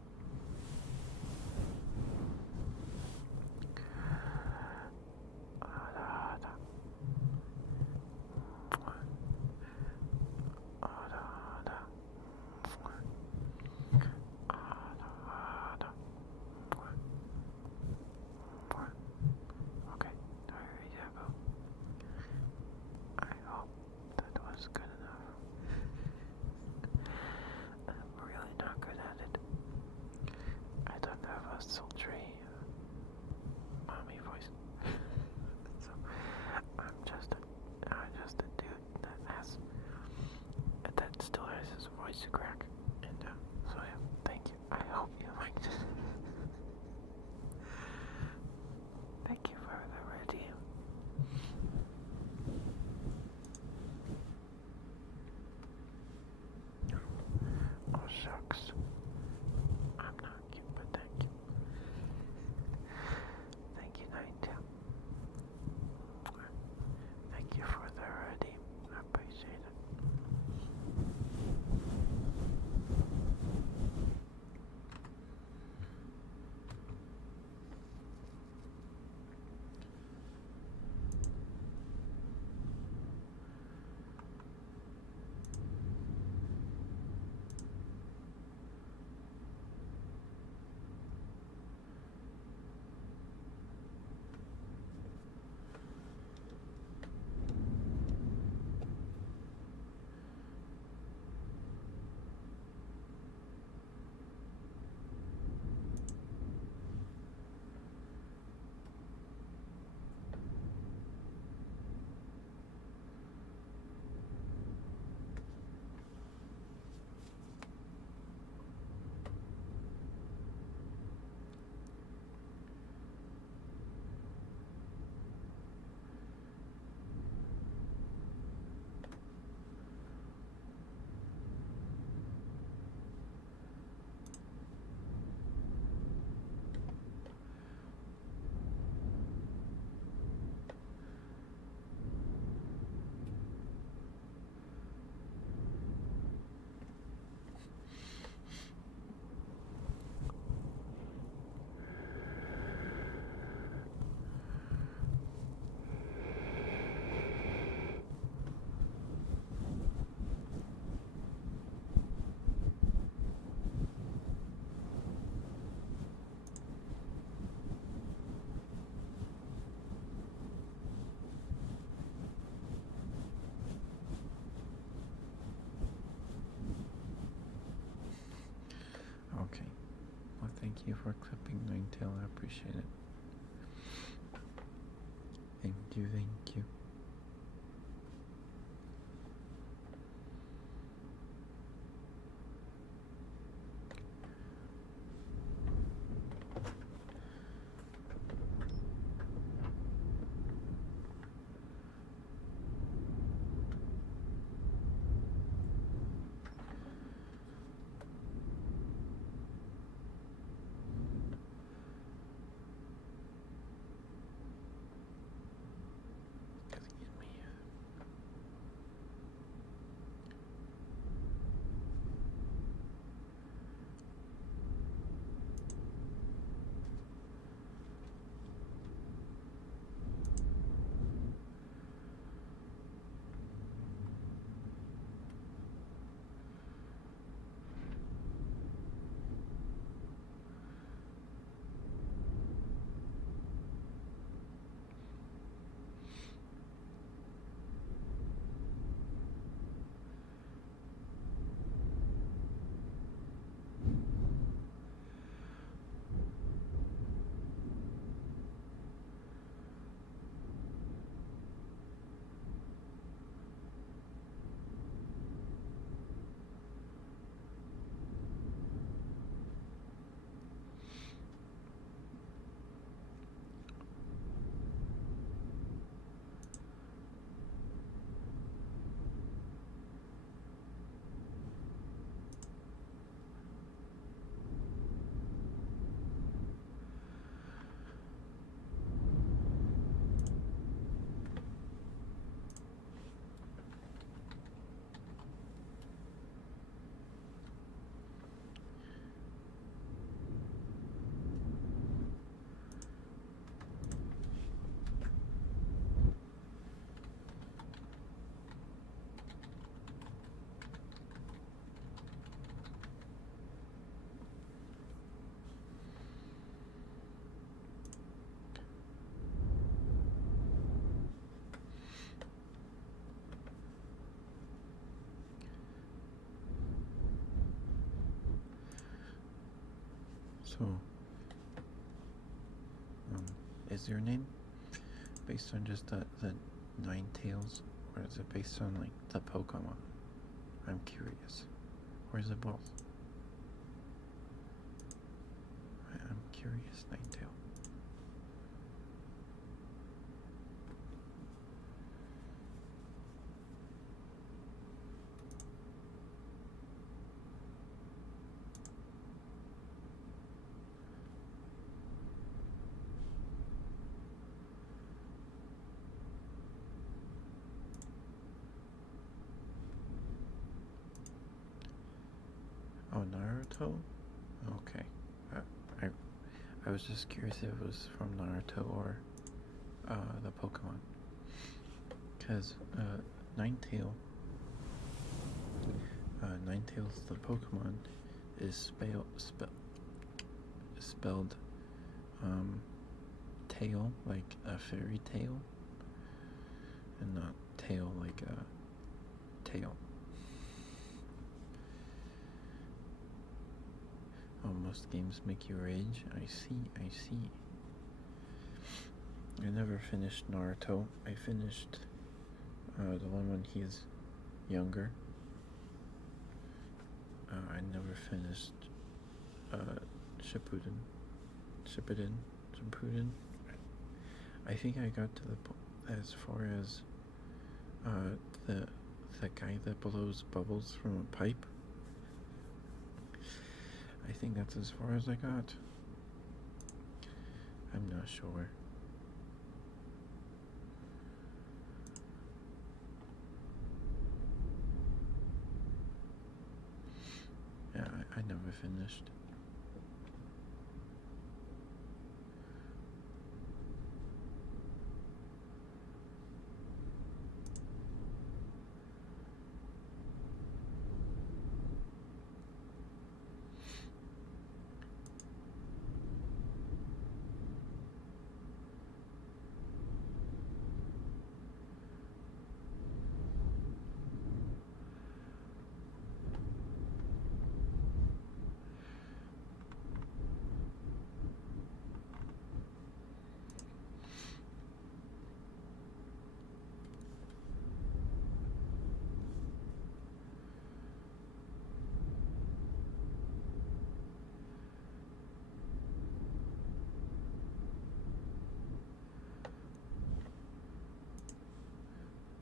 you for clipping Ninetail. I appreciate it. Thank you, thank you. So, is your name based on just the Ninetales, or is it based on like the Pokemon? I'm curious. Or is it both? I'm curious, Ninetale. Oh, Naruto? Okay. I was just curious if it was from Naruto or the Pokemon. Because Ninetales, the Pokemon, is spelled tail, like a fairy tale, and not tail like a tail. Oh, most games make you rage. I see. I never finished Naruto. I finished the one when he's younger. I never finished Shippuden. I think I got to as far as the guy that blows bubbles from a pipe. I think that's as far as I got. I'm not sure. Yeah, I never finished.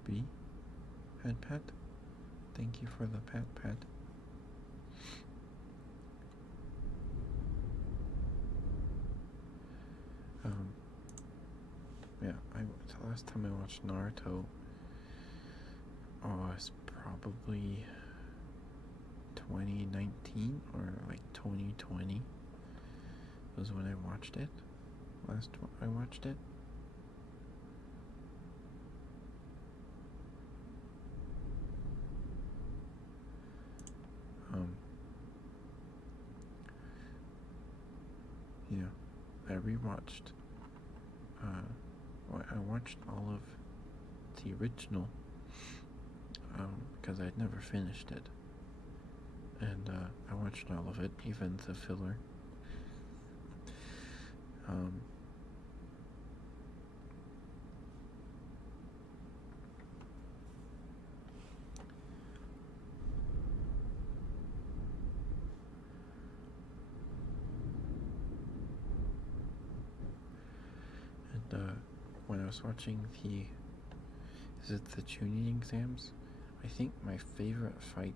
Kirby had pet. Thank you for the pet. Yeah, the last time I watched Naruto was probably 2019 or like 2020 was when I watched it. Last I watched it. Yeah, I rewatched. I watched all of the original because I'd never finished it, and I watched all of it, even the filler. When I was watching the tuning exams, I think my favorite fight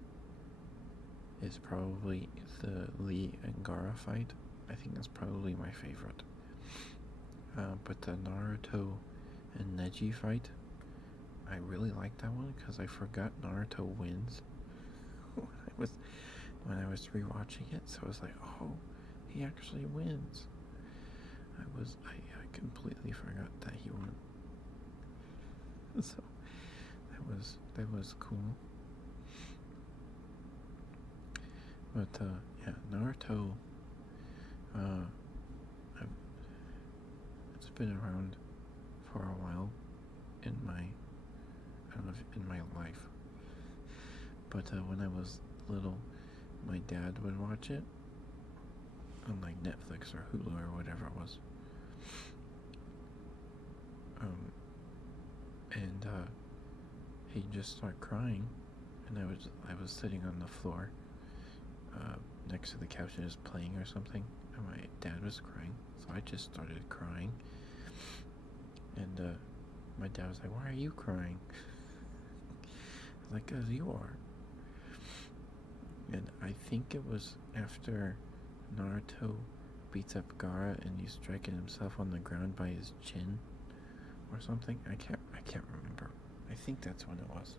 is probably the Lee and Gaara fight. I think that's probably my favorite. But the Naruto and Neji fight, I really like that one because I forgot Naruto wins when I was rewatching it. So I was like, oh, he actually wins. I completely forgot that he won. So that was cool. But yeah, Naruto. It's been around for a while in my life. But when I was little, my dad would watch it on like Netflix or Hulu or whatever it was. And he'd just start crying, and I was sitting on the floor next to the couch and just playing or something, and my dad was crying, so I just started crying. And my dad was like, "Why are you crying?" I was like, "'Cause you are." And I think it was after Naruto beats up Gaara and he's striking himself on the ground by his chin or something. I can't remember. I think that's when it was.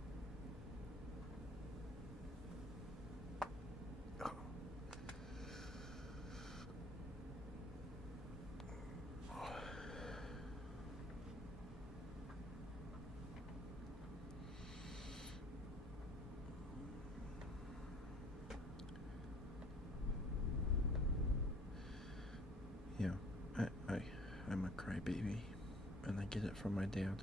Yeah, I'm a crybaby, and I get it from my dad.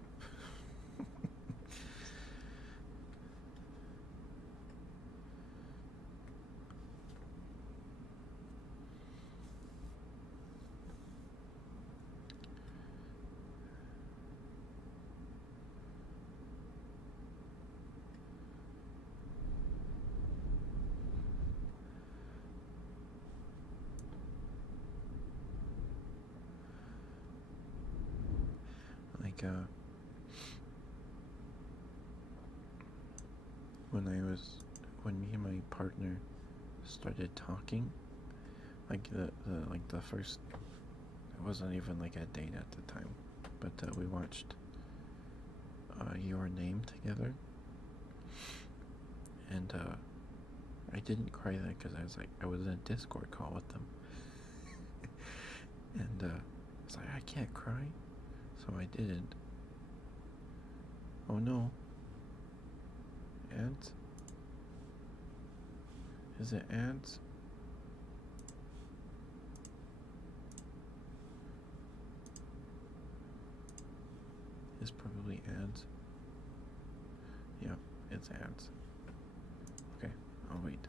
Like when me and my partner started talking, like the first, it wasn't even like a date at the time, but we watched Your Name together, and I didn't cry then because I was in a Discord call with them, and I was like, I can't cry, so I didn't. Oh no. Ants? Is it ants? It's probably ants. Yep, it's ants. Okay, I'll wait.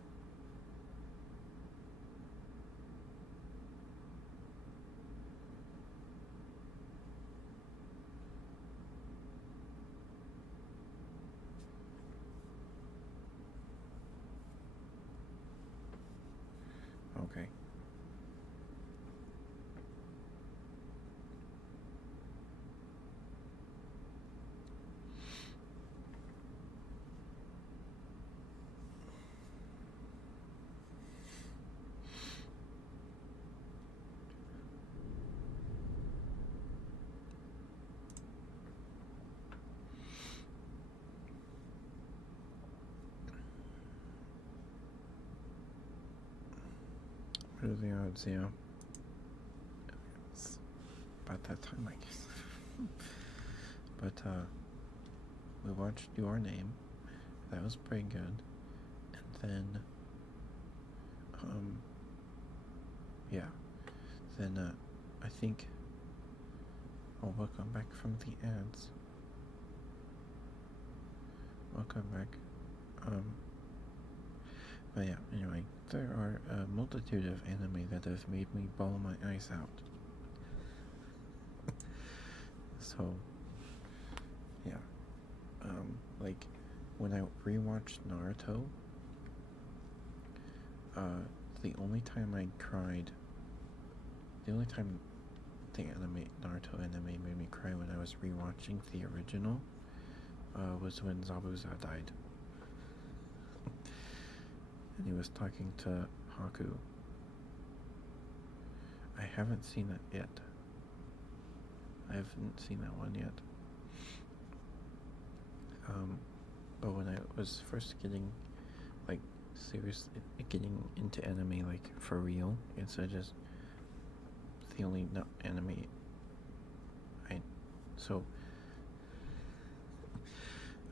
Okay. are the odds? Yeah. It's about that time, I guess. But we watched Your Name. That was pretty good. And then, yeah. Then I think we'll come back from the ads. We'll come back. But yeah, anyway, there are a multitude of anime that have made me bawl my eyes out. So, yeah. Like, when I rewatched Naruto, the only time I cried, the only time the Naruto anime made me cry when I was rewatching the original, was when Zabuza died. And he was talking to Haku. I haven't seen that yet. I haven't seen that one yet. But when I was first getting, like, seriously getting into anime, like, for real, instead of just the only anime so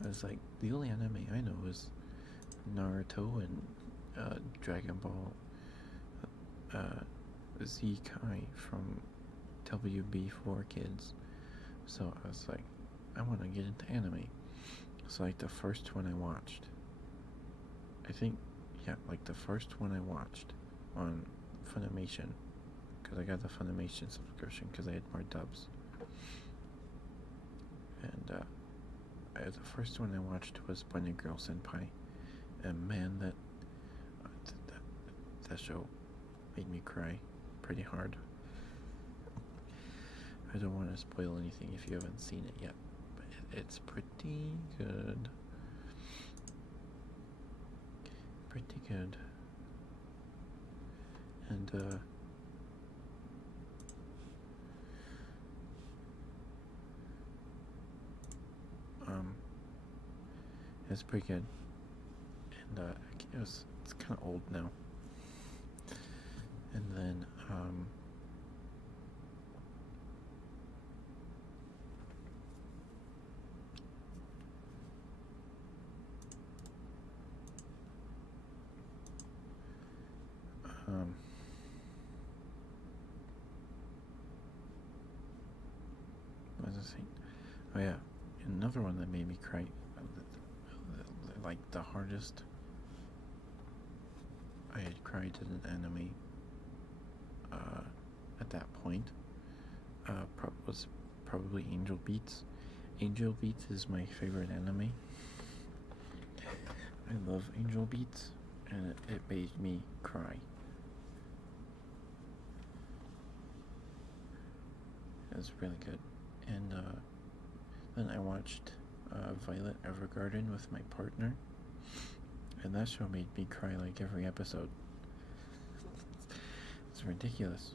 I was like, the only anime I know is Naruto and Dragon Ball Z Kai from WB4 Kids. So I was like, I want to get into anime. So like the first one I watched, I think, yeah, like the first one I watched on Funimation, because I got the Funimation subscription because I had more dubs. And the first one I watched was Bunny Girl Senpai, and man, that show made me cry pretty hard. I don't want to spoil anything if you haven't seen it yet, but it's pretty good. Pretty good. And it's pretty good. And it's kind of old now. And then what was I saying? Oh yeah, another one that made me cry, like the hardest I had cried in an anime at that point was probably Angel Beats. Angel Beats is my favorite anime. I love Angel Beats, and it made me cry. It was really good. And then I watched Violet Evergarden with my partner, and that show made me cry like every episode. It's ridiculous.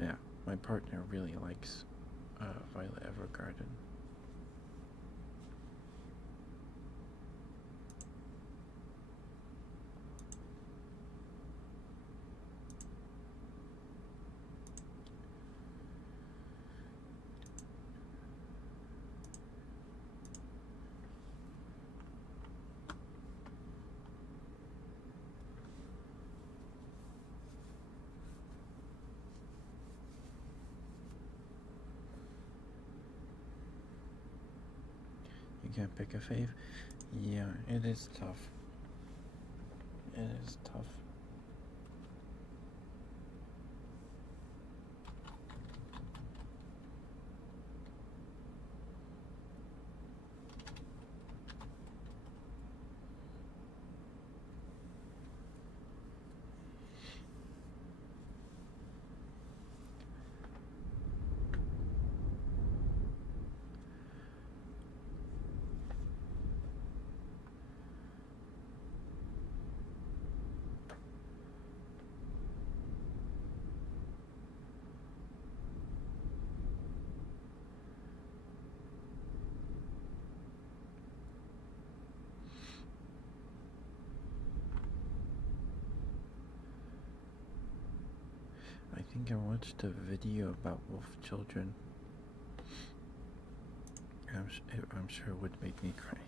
Yeah, my partner really likes Violet Evergarden. You can't pick a fave? Yeah, it is tough. It is tough. think I watched a video about wolf children. I'm sure it would make me cry.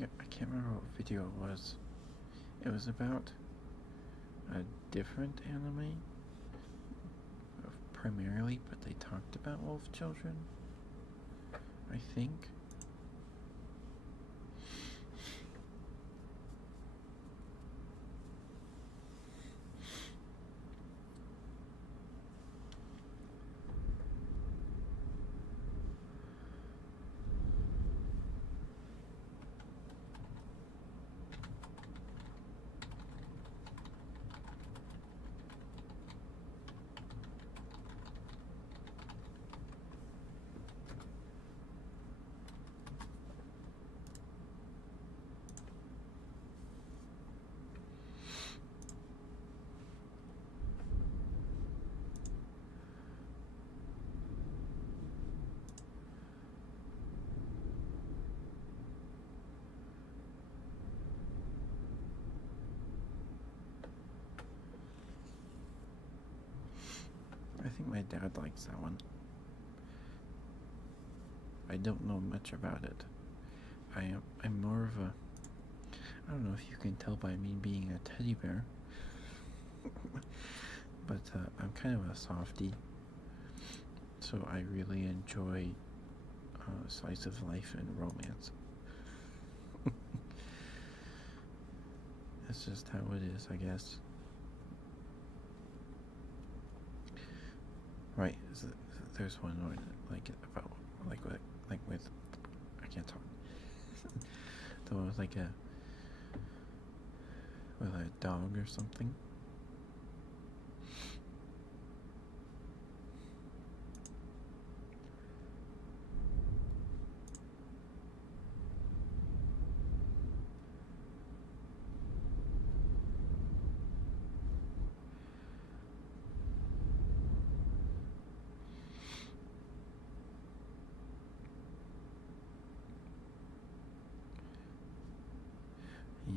Yeah, I can't remember what video it was. It was about a different anime, primarily, but they talked about wolf children. I think. I think my dad likes that one. I don't know much about it. I'm more of a, I don't know if you can tell by me being a teddy bear, but I'm kind of a softie. So I really enjoy slice of life and romance. That's just how it is, I guess. Right, there's one where, like, about, like with, I can't talk. The one with, like, with a dog or something.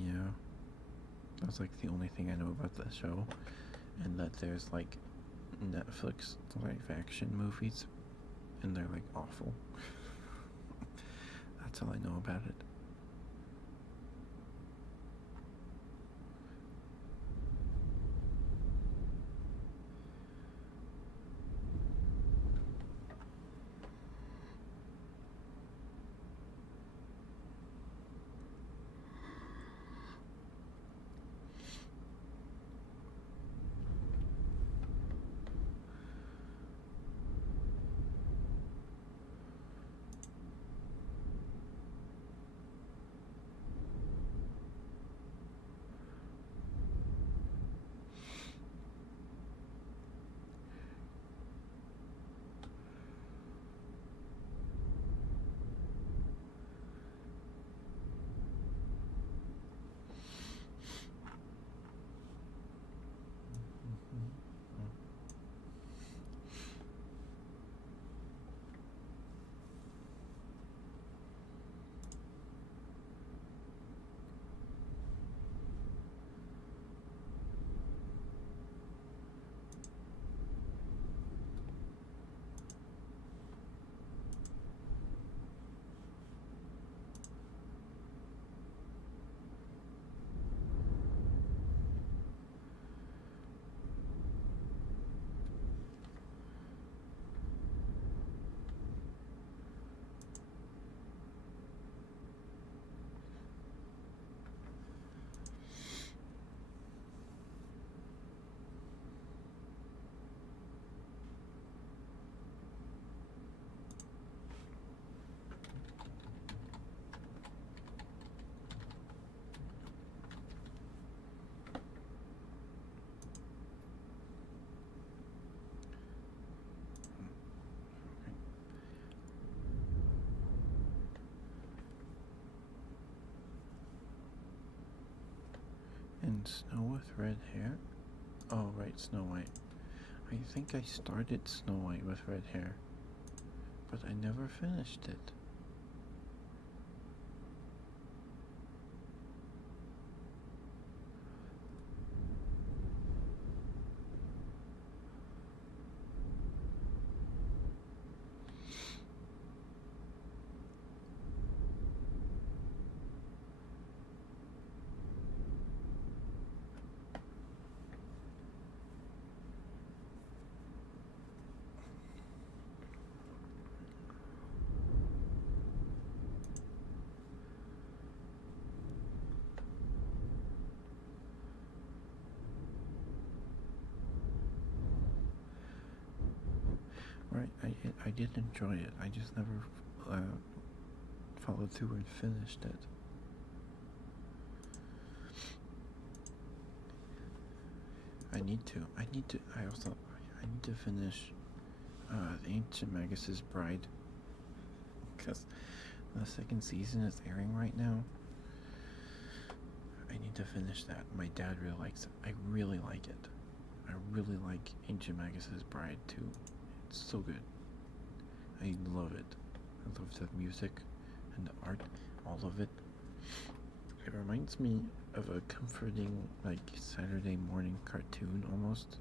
Yeah, that's like the only thing I know about the show, and that there's like Netflix live action movies, and they're like awful. That's all I know about it. And Snow with red hair? Oh, right, Snow White. I think I started Snow White with red hair, but I never finished it. Right, I did enjoy it. I just never followed through and finished it. I need to. I need to. I need to finish Ancient Magus's Bride, because the second season is airing right now. I need to finish that. My dad really likes it. I really like it. I really like Ancient Magus's Bride too. It's so good. I love it. I love the music and the art, all of it. It reminds me of a comforting, like, Saturday morning cartoon almost.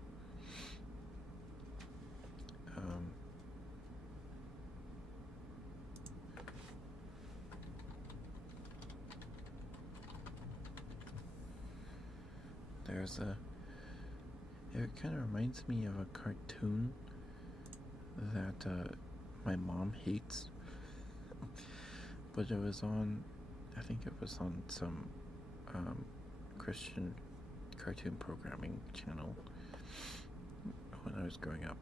It kind of reminds me of a cartoon that my mom hates, but it was on, I think it was on some Christian cartoon programming channel when I was growing up.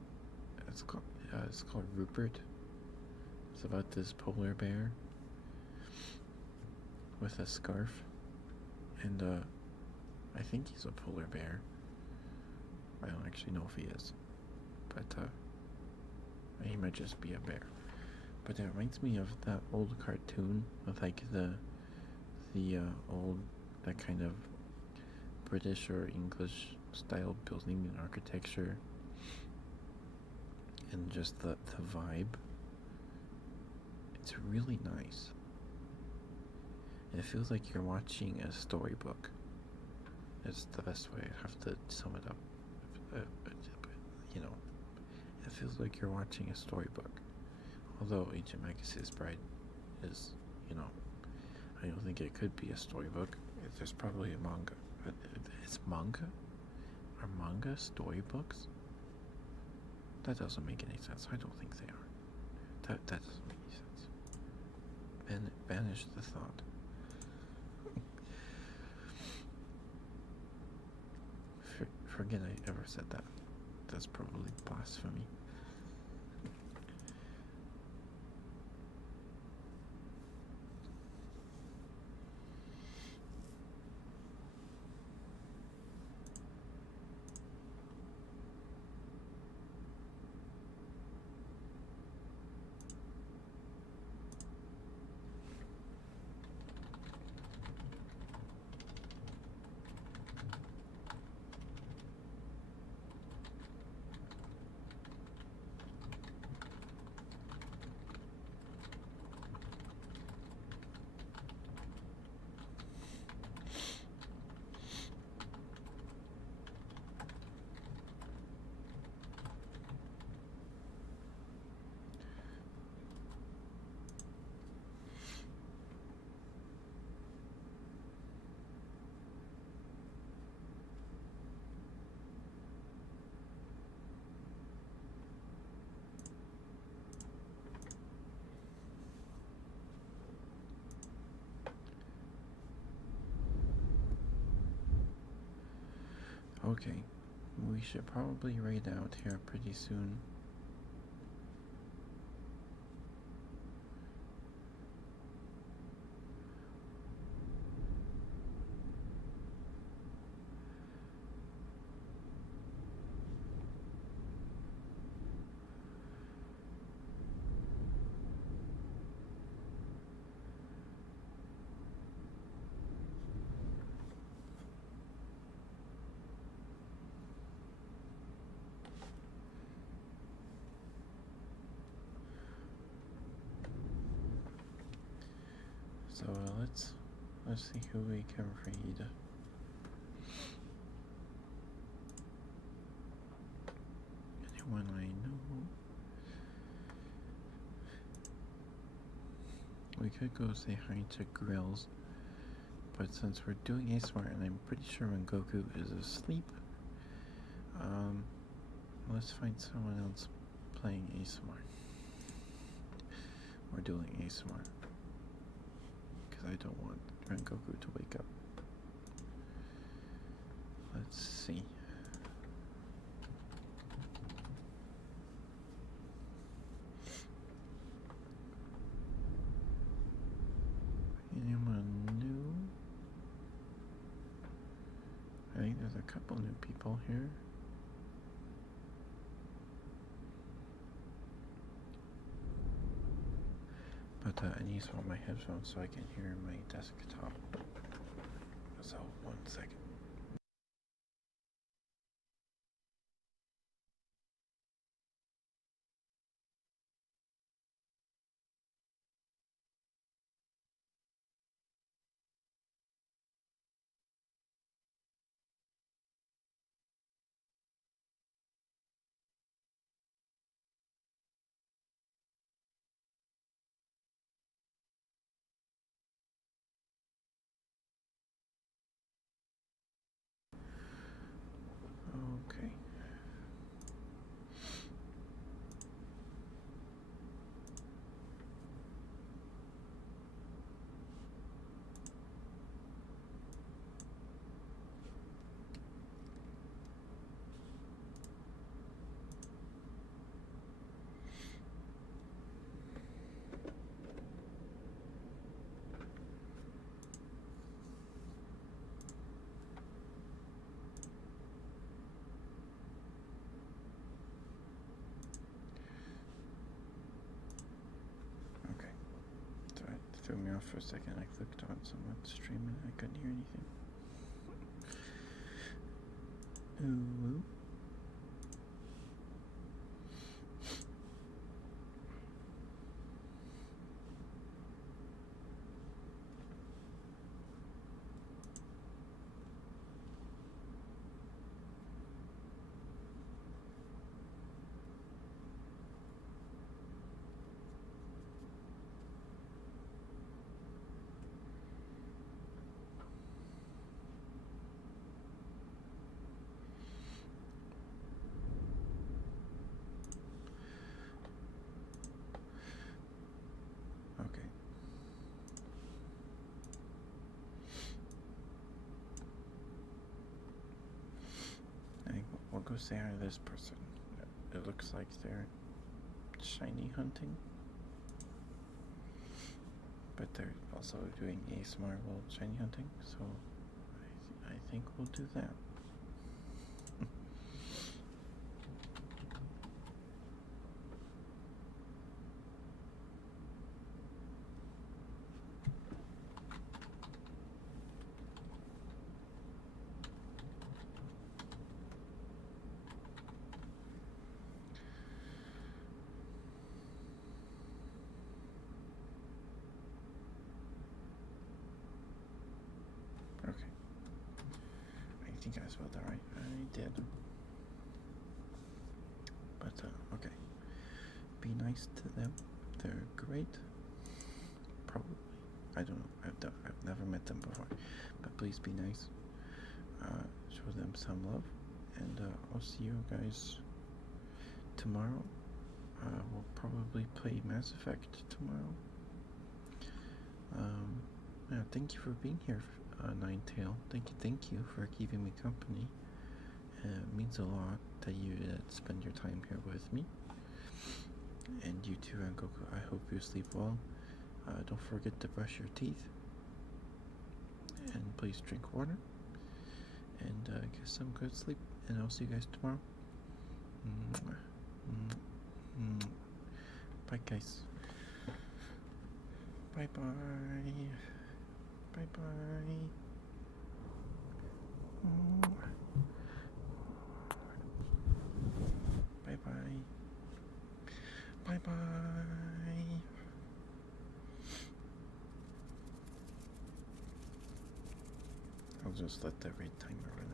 It's called Rupert. It's about this polar bear with a scarf, and I think he's a polar bear. I don't actually know if he is, but he might just be a bear. But it reminds me of that old cartoon with like the old, that kind of British or English style building and architecture, and just the vibe. It's really nice. It feels like you're watching a storybook. It's the best way I have to sum it up. You know, it feels like you're watching a storybook. Although Ancient Magus's Bride is, I don't think it could be a storybook. There's probably a manga. It's manga? Are manga storybooks? That doesn't make any sense. I don't think they are. That doesn't make any sense. Banish the thought. Forget I ever said that. That's probably blasphemy. Okay, we should probably raid out here pretty soon. So let's see who we can read. Anyone I know? We could go say hi to Grills, but since we're doing ASMR and I'm pretty sure when Goku is asleep, let's find someone else playing ASMR. Or doing ASMR. Because I don't want Goku to wake up. Let's see. Anyone new? I think there's a couple new people here. But I need to swap my headphones so I can hear my desktop. So, 1 second. Okay. Okay. So it threw me off for a second. I clicked on someone's stream and I couldn't hear anything. Ooh. Okay. I think we'll go say hi to this person. It looks like they're shiny hunting. But they're also doing ASMR while shiny hunting, so I think we'll do that. Okay. I think I spelled that right. I did. But, okay. Be nice to them. They're great. Probably. I don't know. I've never met them before. But please be nice. Show them some love. And I'll see you guys tomorrow. We'll probably play Mass Effect tomorrow. Yeah, thank you for being here, Ninetail. Thank you for keeping me company. It means a lot that you spend your time here with me. And you too, Rengoku. I hope you sleep well. Don't forget to brush your teeth. And please drink water. And get some good sleep. And I'll see you guys tomorrow. Bye, guys. Bye-bye. Bye-bye. Bye-bye. Bye-bye. just let the red timer run